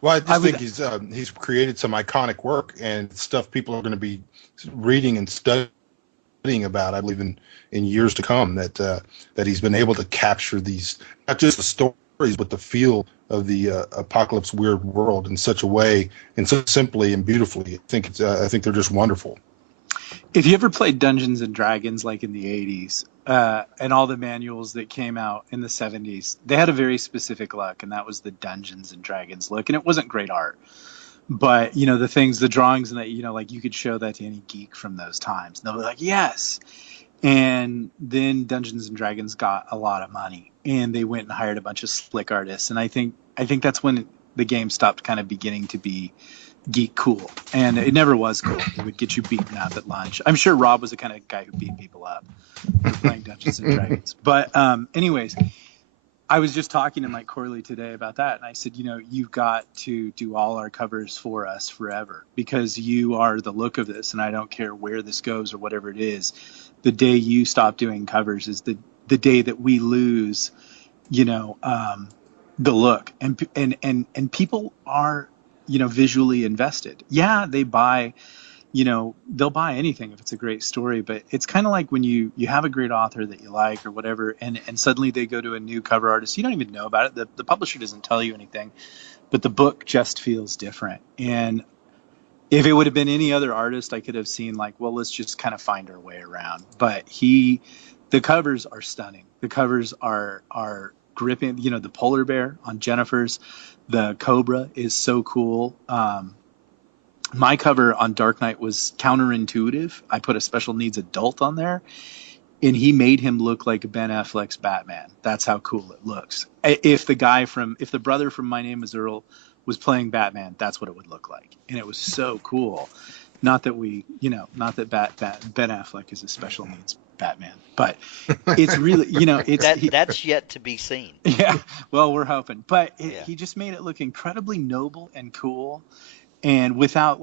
Well, I I just think would. he's created some iconic work and stuff people are going to be reading and studying about, I believe, in years to come. That he's been able to capture these, not just the stories, but the feel of the apocalypse weird world in such a way, and so simply and beautifully. I think they're just wonderful. If you ever played Dungeons and Dragons like in the 80s, and all the manuals that came out in the 70s, they had a very specific look, and that was the Dungeons and Dragons look. And it wasn't great art, but the things, the drawings, and that, like you could show that to any geek from those times. And they'll be like, yes. And then Dungeons and Dragons got a lot of money, and they went and hired a bunch of slick artists. And I think that's when the game stopped kind of beginning to be geek cool, and it never was cool. It would get you beaten up at lunch. I'm sure Rob was the kind of guy who beat people up for playing Dungeons and Dragons. But anyways, I was just talking to Mike Corley today about that, and I said, you've got to do all our covers for us forever because you are the look of this, and I don't care where this goes or whatever it is. The day you stop doing covers is the day that we lose, the look, and people are visually invested. Yeah, they'll buy anything if it's a great story, but it's kind of like when you have a great author that you like or whatever, and suddenly they go to a new cover artist. You don't even know about it. The publisher doesn't tell you anything, but the book just feels different. And if it would have been any other artist, I could have seen like, well, let's just kind of find our way around. But the covers are stunning. The covers are gripping. The polar bear on Jennifer's, the cobra is so cool. My cover on Dark Knight was counterintuitive. I put a special needs adult on there, and he made him look like Ben Affleck's Batman. That's how cool it looks. If the brother from My Name Is Earl was playing Batman, that's what it would look like, and it was so cool. Not that not that Ben Affleck is a special needs Batman, but it's really, That's yet to be seen. yeah. Well, we're hoping, but Yeah. he just made it look incredibly noble and cool, and without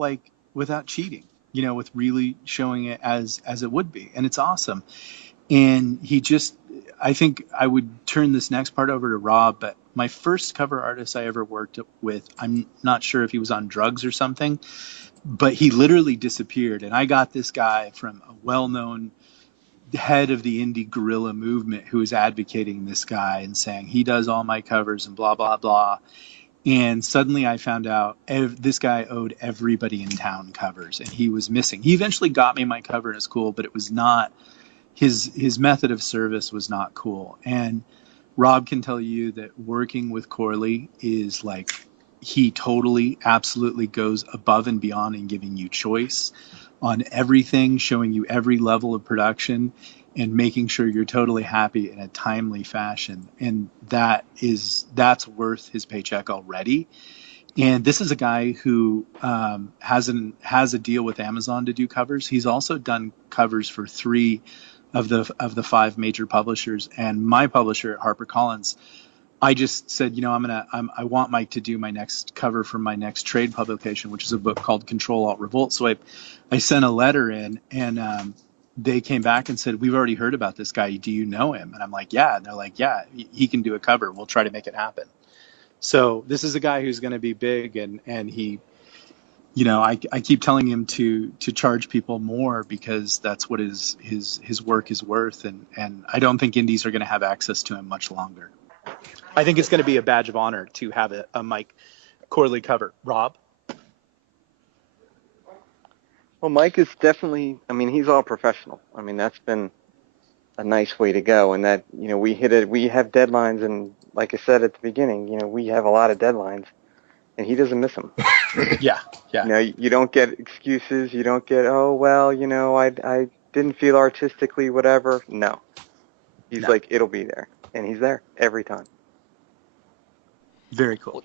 cheating, with really showing it as it would be, and it's awesome. And I think I would turn this next part over to Rob, but my first cover artist I ever worked with, I'm not sure if he was on drugs or something, but he literally disappeared, and I got this guy from a well-known head of the indie guerrilla movement who was advocating this guy and saying he does all my covers and blah blah blah. And suddenly I found out this guy owed everybody in town covers, and he was missing. He eventually got me my cover, and it's cool, but it was not his method of service was not cool. And Rob can tell you that working with Corley is like he totally, absolutely goes above and beyond in giving you choice on everything, showing you every level of production, and making sure you're totally happy in a timely fashion. And that's worth his paycheck already. And this is a guy who has a deal with Amazon to do covers. He's also done covers for 3 of the 5 major publishers. And my publisher at HarperCollins, I just said, I want Mike to do my next cover for my next trade publication, which is a book called Control Alt Revolt. So I sent a letter in, and they came back and said, we've already heard about this guy. Do you know him? And I'm like, yeah. And they're like, yeah, he can do a cover. We'll try to make it happen. So this is a guy who's going to be big, and he, I keep telling him to charge people more because that's what his work is worth, and I don't think indies are going to have access to him much longer. I think it's going to be a badge of honor to have a Mike Corley cover. Rob? Well, Mike is definitely, I mean, he's all professional. I mean, that's been a nice way to go. And that, we hit it. We have deadlines, and like I said at the beginning, we have a lot of deadlines, and he doesn't miss them. Yeah. You don't get excuses. You don't get, oh well, I didn't feel artistically whatever. No, he's No. like, it'll be there, and he's there every time. Very cool.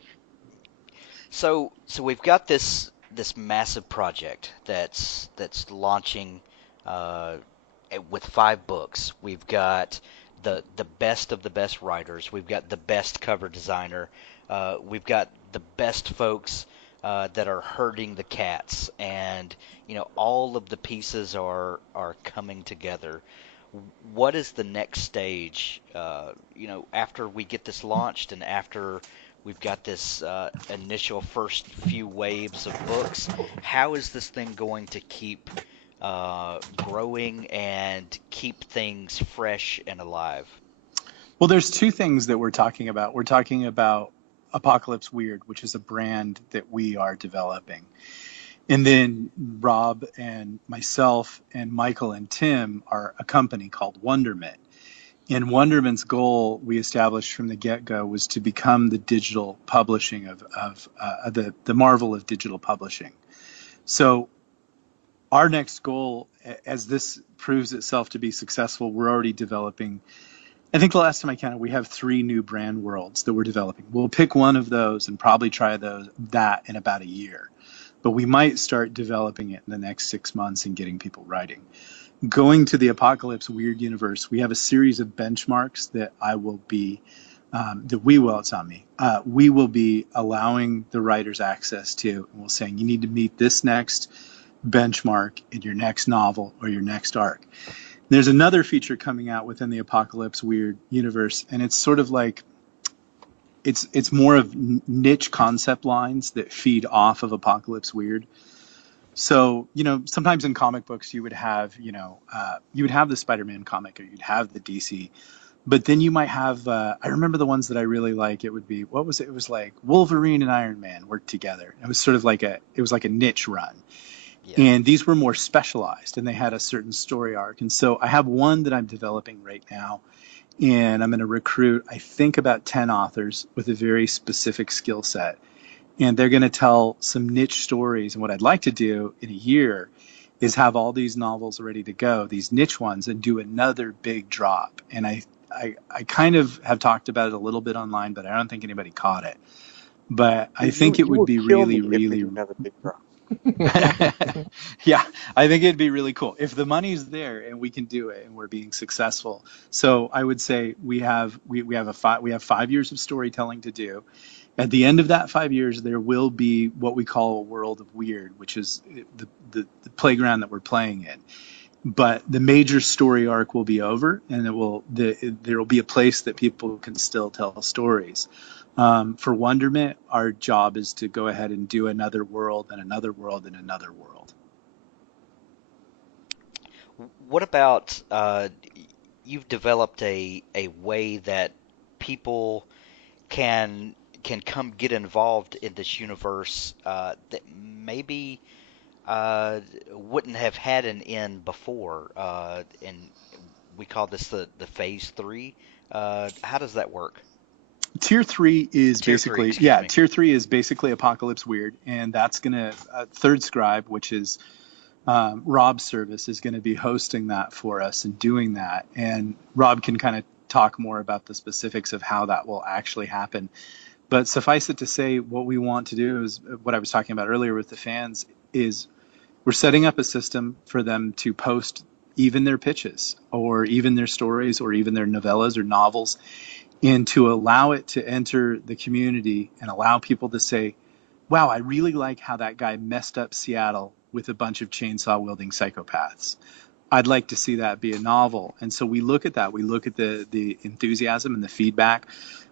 Well, so we've got this massive project that's launching uh, with 5 books. We've got the best of the best writers. We've got the best cover designer. We've got the best folks that are herding the cats, and all of the pieces are coming together. What is the next stage? After we get this launched and after we've got this initial first few waves of books, how is this thing going to keep growing and keep things fresh and alive? Well, there's 2 things that we're talking about. We're talking about Apocalypse Weird, which is a brand that we are developing. And then Rob and myself and Michael and Tim are a company called Wonderment. And Wonderment's goal we established from the get-go was to become the digital publishing of the marvel of digital publishing. So our next goal, as this proves itself to be successful, we're already developing. I think the last time I counted, we have 3 new brand worlds that we're developing. We'll pick one of those and probably try that in about a year. But we might start developing it in the next 6 months and getting people writing. Going to the Apocalypse Weird universe, we have a series of benchmarks that we will be allowing the writers access to. And we're saying you need to meet this next benchmark in your next novel or your next arc. There's another feature coming out within the Apocalypse Weird universe, and it's sort of like it's more of niche concept lines that feed off of Apocalypse Weird. So, sometimes in comic books you would have, the Spider-Man comic, or you'd have the DC, but then you might have, I remember the ones that I really like. It would be, what was it? It was like Wolverine and Iron Man worked together. It was sort of like it was like a niche run. Yeah. And these were more specialized, and they had a certain story arc. And so I have one that I'm developing right now, and I'm going to recruit, I think, about 10 authors with a very specific skill set. And they're going to tell some niche stories. And what I'd like to do in a year is have all these novels ready to go, these niche ones, and do another big drop. And I kind of have talked about it a little bit online, but I don't think anybody caught it. But I think it You would will be kill really, me if we really, do another big drop. yeah, I think it'd be really cool if the money's there and we can do it and we're being successful. So I would say we have 5 years of storytelling to do. At the end of that 5 years, there will be what we call a world of weird, which is the playground that we're playing in. But the major story arc will be over, and there will be a place that people can still tell stories. For Wonderment, our job is to go ahead and do another world and another world and another world. What about you've developed a way that people can come get involved in this universe that maybe wouldn't have had an end before, and we call this the phase 3. How does that work? Tier 3 is Tier 3, basically, excuse me. Tier 3 is basically Apocalypse Weird, and that's gonna Third Scribe, which is Rob's service, is going to be hosting that for us and doing that. And Rob can kind of talk more about the specifics of how that will actually happen. But suffice it to say, what we want to do is what I was talking about earlier with the fans is we're setting up a system for them to post even their pitches or even their stories or even their novellas or novels, and to allow it to enter the community and allow people to say, wow, I really like how that guy messed up Seattle with a bunch of chainsaw wielding psychopaths. I'd like to see that be a novel. And so we look at that. We look at the enthusiasm and the feedback.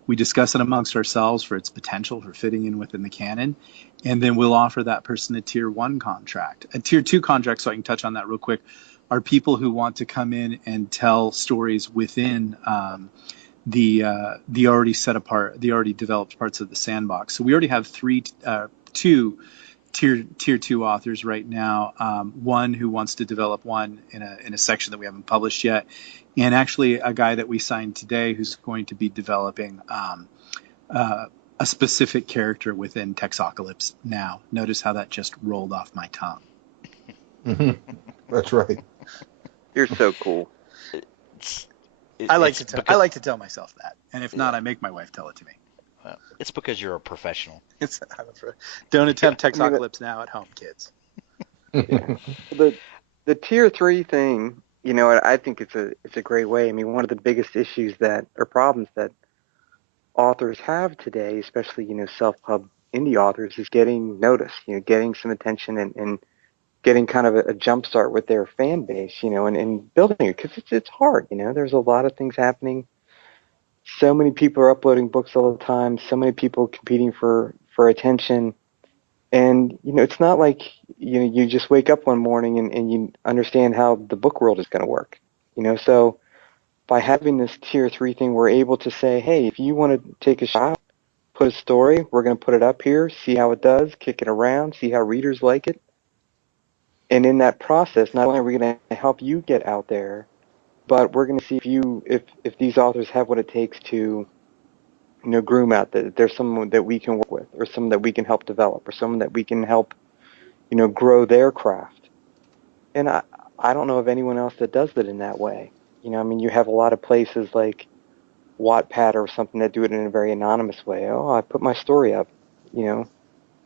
We discuss it amongst ourselves for its potential for fitting in within the canon. And then we'll offer that person a tier 1 contract. A tier 2 contract, so I can touch on that real quick, are people who want to come in and tell stories within the already set apart, the already developed parts of the sandbox. So we already have two tier two authors right now. One who wants to develop one in a section that we haven't published yet, and actually a guy that we signed today who's going to be developing a specific character within Texocalypse Now. Notice how that just rolled off my tongue. Mm-hmm. That's right. You're so cool. I like to tell myself that, and if not, I make my wife tell it to me. It's because you're a professional. Don't attempt Texocalypse Now at home, kids. Yeah. The tier 3 thing, I think it's a great way. I mean, one of the biggest issues or problems that authors have today, especially self-pub indie authors, is getting noticed. Getting some attention and getting kind of a jump start with their fan base. And building it, because it's hard. There's a lot of things happening. So many people are uploading books all the time. So many people competing for attention. And, it's not like, you just wake up one morning and you understand how the book world is going to work. So by having this tier 3 thing, we're able to say, hey, if you want to take a shot, put a story, we're going to put it up here, see how it does, kick it around, see how readers like it. And in that process, not only are we going to help you get out there, but we're going to see if these authors have what it takes to groom out, that there's someone that we can work with, or someone that we can help develop, or someone that we can help grow their craft. And I don't know of anyone else that does it in that way. I mean, you have a lot of places like Wattpad or something that do it in a very anonymous way. Oh, I put my story up,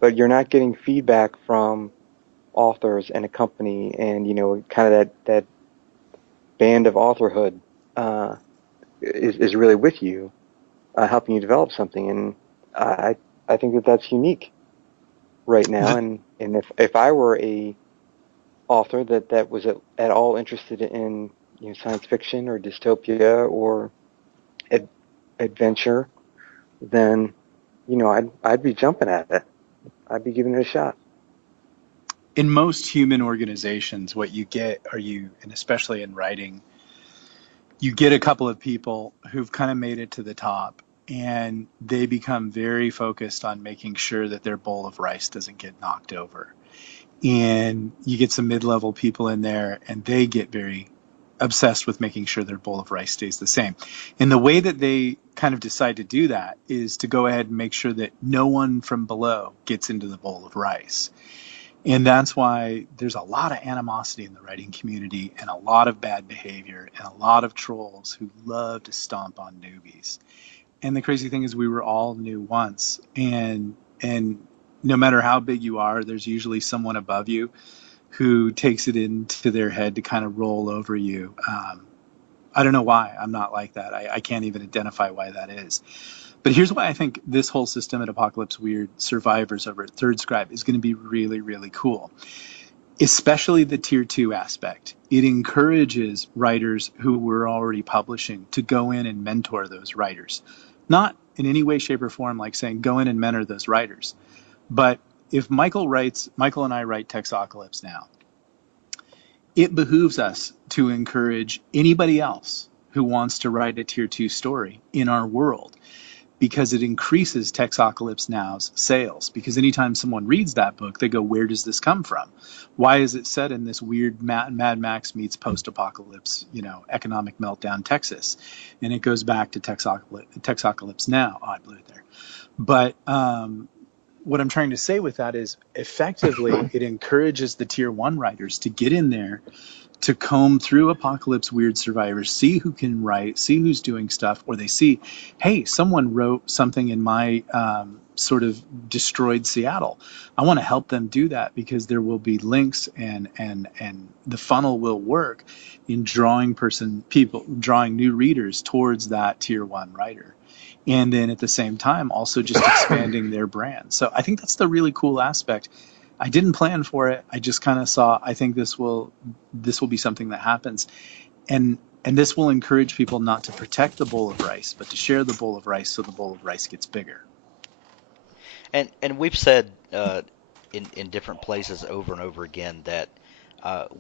but you're not getting feedback from authors and a company, and kind of that band of authorhood is really with you, helping you develop something. And I think that's unique right now. And if I were a author that was at all interested in science fiction or dystopia or adventure, then I'd be jumping at it. I'd be giving it a shot. In most human organizations, what you get and especially in writing, you get a couple of people who've kind of made it to the top, and they become very focused on making sure that their bowl of rice doesn't get knocked over. And you get some mid-level people in there, and they get very obsessed with making sure their bowl of rice stays the same. And the way that they kind of decide to do that is to go ahead and make sure that no one from below gets into the bowl of rice. And that's why there's a lot of animosity in the writing community, and a lot of bad behavior, and a lot of trolls who love to stomp on newbies. And the crazy thing is, we were all new once, and no matter how big you are, there's usually someone above you who takes it into their head to kind of roll over you. I don't know why. I'm not like that. I can't even identify why that is. But here's why I think this whole system at Apocalypse Weird Survivors over at Third Scribe is going to be really, really cool, especially the tier 2 aspect. It encourages writers who were already publishing to go in and mentor those writers. Not in any way, shape, or form like saying go in and mentor those writers. But if Michael and I write Texocalypse Now, it behooves us to encourage anybody else who wants to write a tier 2 story in our world, because it increases Texocalypse Now's sales. Because anytime someone reads that book, they go, where does this come from? Why is it set in this weird Mad Max meets post-apocalypse, economic meltdown Texas? And it goes back to Texocalypse Now. Oh, I blew it there. But what I'm trying to say with that is, effectively, it encourages the tier 1 writers to get in there, to comb through Apocalypse Weird Survivors, see who can write, see who's doing stuff, or they see, hey, someone wrote something in my sort of destroyed Seattle. I want to help them do that, because there will be links and the funnel will work in drawing new readers towards that tier 1 writer. And then at the same time, also just expanding their brand. So I think that's the really cool aspect. I didn't plan for it. I just kind of saw, I think this will be something that happens. And this will encourage people not to protect the bowl of rice, but to share the bowl of rice, so the bowl of rice gets bigger. And we've said in different places over and over again that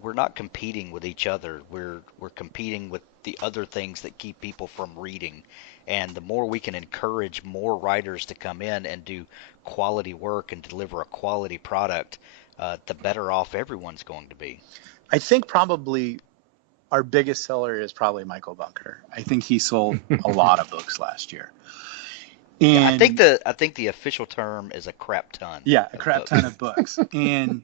we're not competing with each other. We're competing with the other things that keep people from reading. And the more we can encourage more writers to come in and do quality work and deliver a quality product, the better off everyone's going to be. I think probably our biggest seller is probably Michael Bunker. I think he sold a lot of books last year. Yeah, And I think the official term is a crap ton. yeah, a Of crap books. ton of books. And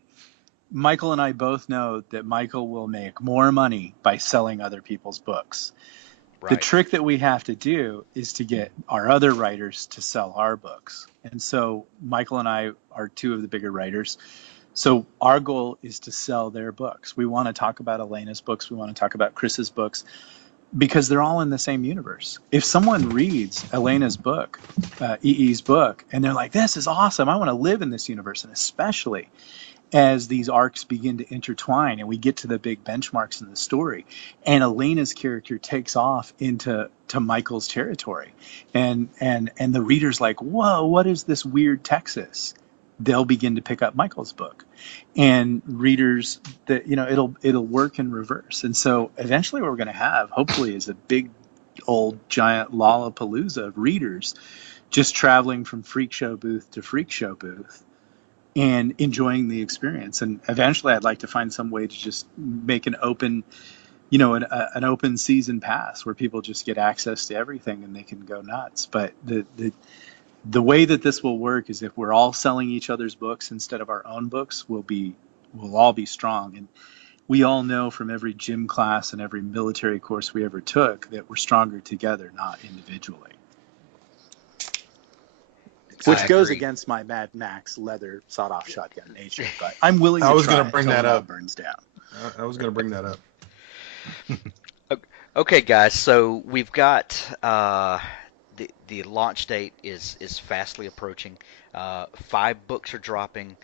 Michael and I both know that Michael will make more money by selling other people's books. The Right. trick that we have to do is to get our other writers to sell our books. And so Michael and I are two of the bigger writers. So our goal is to sell their books. We want to talk about Elena's books. We want to talk about Chris's books because they're all in the same universe. If someone reads Elena's book, EE's book, and they're like, this is awesome, I want to live in this universe, and especially as these arcs begin to intertwine and we get to the big benchmarks in the story and Elena's character takes off into Michael's territory and the reader's like, whoa, what is this weird Texas? They'll begin to pick up Michael's book. And readers that, it'll work in reverse. And so eventually what we're going to have, hopefully, is a big old giant Lollapalooza of readers just traveling from freak show booth to freak show booth and enjoying the experience. And eventually I'd like to find some way to just make an open, an open season pass where people just get access to everything and they can go nuts. But the way that this will work is if we're all selling each other's books instead of our own books, we'll all be strong. And we all know from every gym class and every military course we ever took that we're stronger together, not individually. Which goes against my Mad Max leather sawed-off shotgun nature, but I'm willing to try until it all burns down. I was going to bring that up. Okay, guys. So we've got the launch date is fastly approaching. 5 books are dropping,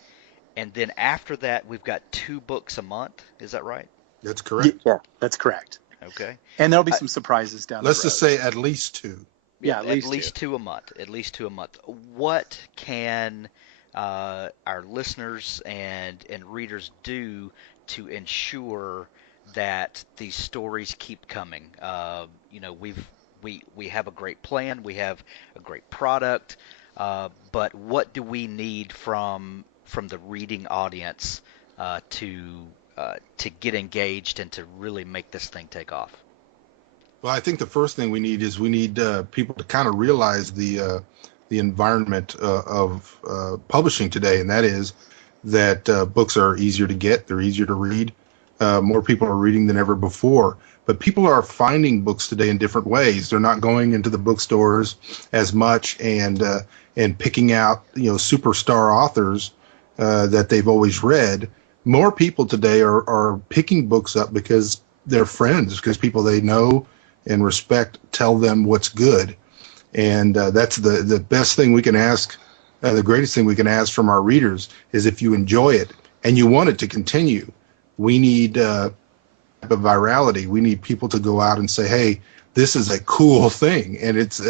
and then after that, we've got 2 books a month. Is that right? That's correct. Yeah. That's correct. Okay. And there'll be some surprises down the road. Let's just say at least 2. Yeah, at least two a month. At least 2 a month. What can our listeners and readers do to ensure that these stories keep coming? We have a great plan. We have a great product. But what do we need from the reading audience to get engaged and to really make this thing take off? Well, I think the first thing we need is people to kind of realize the environment of publishing today, and that is that books are easier to get, they're easier to read. More people are reading than ever before, but people are finding books today in different ways. They're not going into the bookstores as much and picking out superstar authors that they've always read. More people today are picking books up because they're friends, because people they know and respect tell them what's good. And that's the best thing we can ask. The greatest thing we can ask from our readers is if you enjoy it and you want it to continue, we need a virality. We need people to go out and say, hey, this is a cool thing. And it's,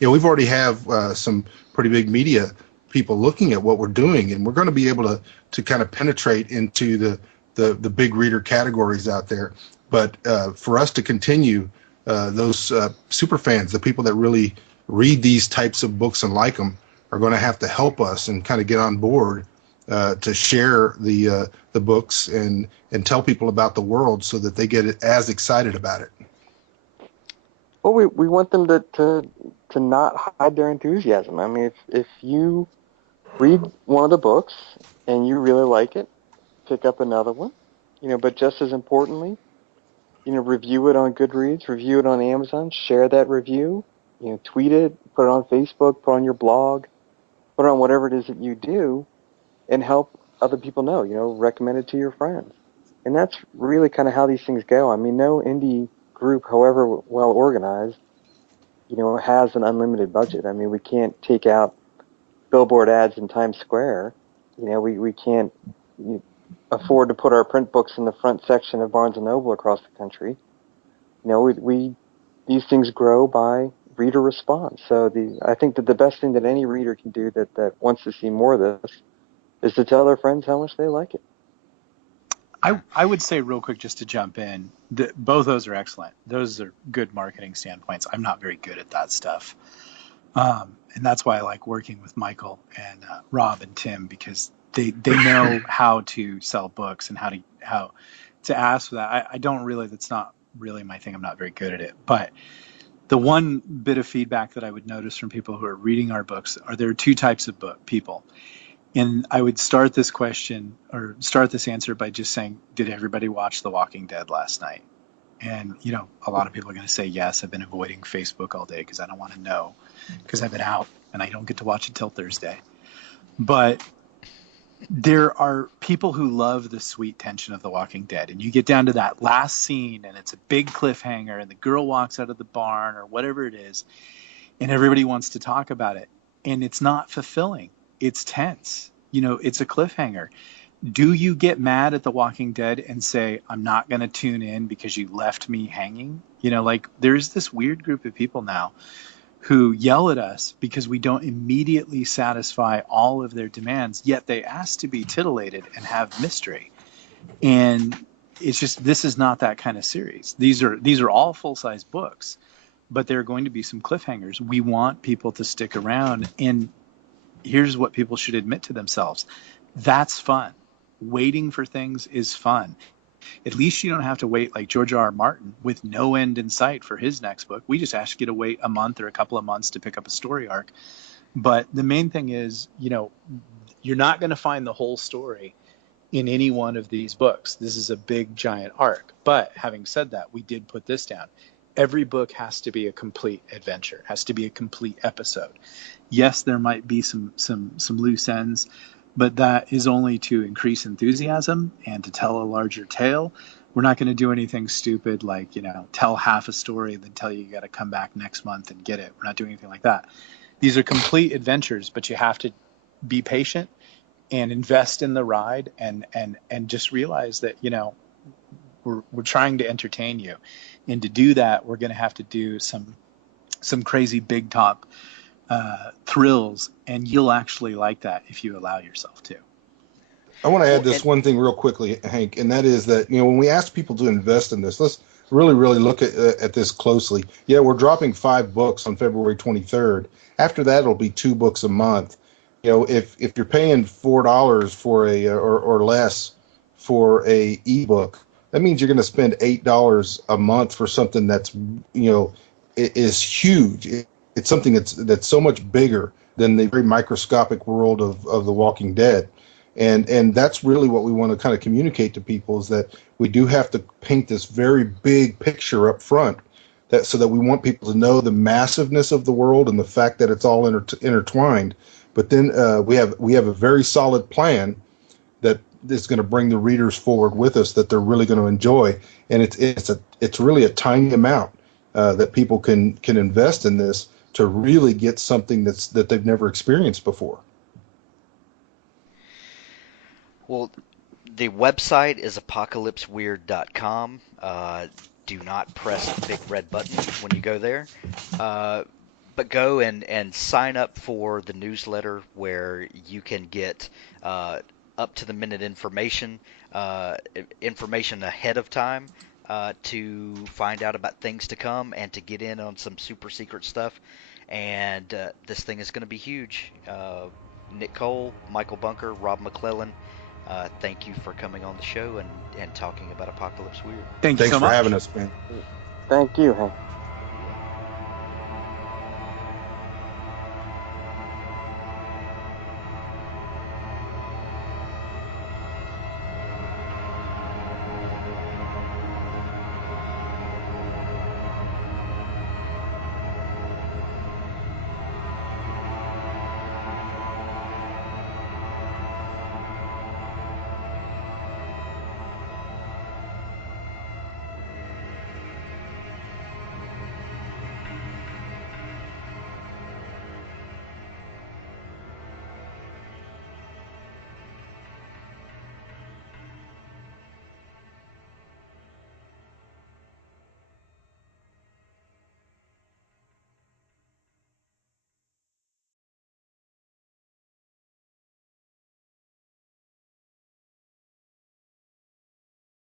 we've already have some pretty big media people looking at what we're doing, and we're going to be able to kind of penetrate into the big reader categories out there. But for us to continue, those super fans, the people that really read these types of books and like them, are going to have to help us and kind of get on board to share the books and tell people about the world so that they get as excited about it. Well, we want them to not hide their enthusiasm. I mean, if you read one of the books and you really like it, pick up another one. But just as importantly, review it on Goodreads, review it on Amazon, share that review, tweet it, put it on Facebook, put it on your blog, put it on whatever it is that you do, and help other people know, recommend it to your friends. And that's really kind of how these things go. I mean, no indie group, however well organized, has an unlimited budget. I mean, we can't take out billboard ads in Times Square. We can't afford to put our print books in the front section of Barnes & Noble across the country. These things grow by reader response. So I think that the best thing that any reader can do that wants to see more of this is to tell their friends how much they like it. I would say real quick, just to jump in, both those are excellent. Those are good marketing standpoints. I'm not very good at that stuff. And that's why I like working with Michael and Rob and Tim, because they know how to sell books and how to ask for that. I don't really, that's not really my thing. I'm not very good at it. But the one bit of feedback that I would notice from people who are reading our books are there are two types of people. And I would start this answer by just saying, did everybody watch The Walking Dead last night? And, a lot of people are going to say, yes, I've been avoiding Facebook all day because I don't want to know, because I've been out and I don't get to watch it till Thursday. But there are people who love the sweet tension of The Walking Dead. And you get down to that last scene and it's a big cliffhanger and the girl walks out of the barn or whatever it is, and everybody wants to talk about it. And it's not fulfilling. It's tense. It's a cliffhanger. Do you get mad at The Walking Dead and say, I'm not going to tune in because you left me hanging? There's this weird group of people now who yell at us because we don't immediately satisfy all of their demands, yet they ask to be titillated and have mystery. And it's just, this is not that kind of series. These are all full-size books, but there are going to be some cliffhangers. We want people to stick around, and here's what people should admit to themselves. That's fun. Waiting for things is fun. At least you don't have to wait like George R. R. Martin with no end in sight for his next book. We just ask you to wait a month or a couple of months to pick up a story arc. But the main thing is, you're not going to find the whole story in any one of these books. This is a big, giant arc. But having said that, we did put this down. Every book has to be a complete adventure, has to be a complete episode. Yes, there might be some loose ends, but that is only to increase enthusiasm and to tell a larger tale. We're not going to do anything stupid like, tell half a story and then tell you got to come back next month and get it. We're not doing anything like that. These are complete adventures, but you have to be patient and invest in the ride and just realize that, we're trying to entertain you. And to do that, we're going to have to do some crazy big top thrills, and you'll actually like that if you allow yourself to. I want to add this one thing real quickly, Hank, and that is that, when we ask people to invest in this, let's really, really look at this closely. Yeah, we're dropping 5 books on February 23rd. After that, it'll be 2 books a month. If you're paying $4 for or less for a ebook, that means you're going to spend $8 a month for something that's, is huge. It's something that's so much bigger than the very microscopic world of The Walking Dead. And that's really what we want to kind of communicate to people, is that we do have to paint this very big picture up front, so that we want people to know the massiveness of the world and the fact that it's all intertwined. But then we have a very solid plan that is going to bring the readers forward with us, that they're really going to enjoy. And it's really a tiny amount that people can invest in this to really get something that they've never experienced before. Well, the website is apocalypseweird.com. Do not press the big red button when you go there. But go and sign up for the newsletter, where you can get up-to-the-minute information ahead of time to find out about things to come and to get in on some super secret stuff. And this thing is going to be huge. Nick Cole, Michael Bunker, Rob McClellan, thank you for coming on the show and talking about Apocalypse Weird. Thanks for having us, man. Thank you, Hank.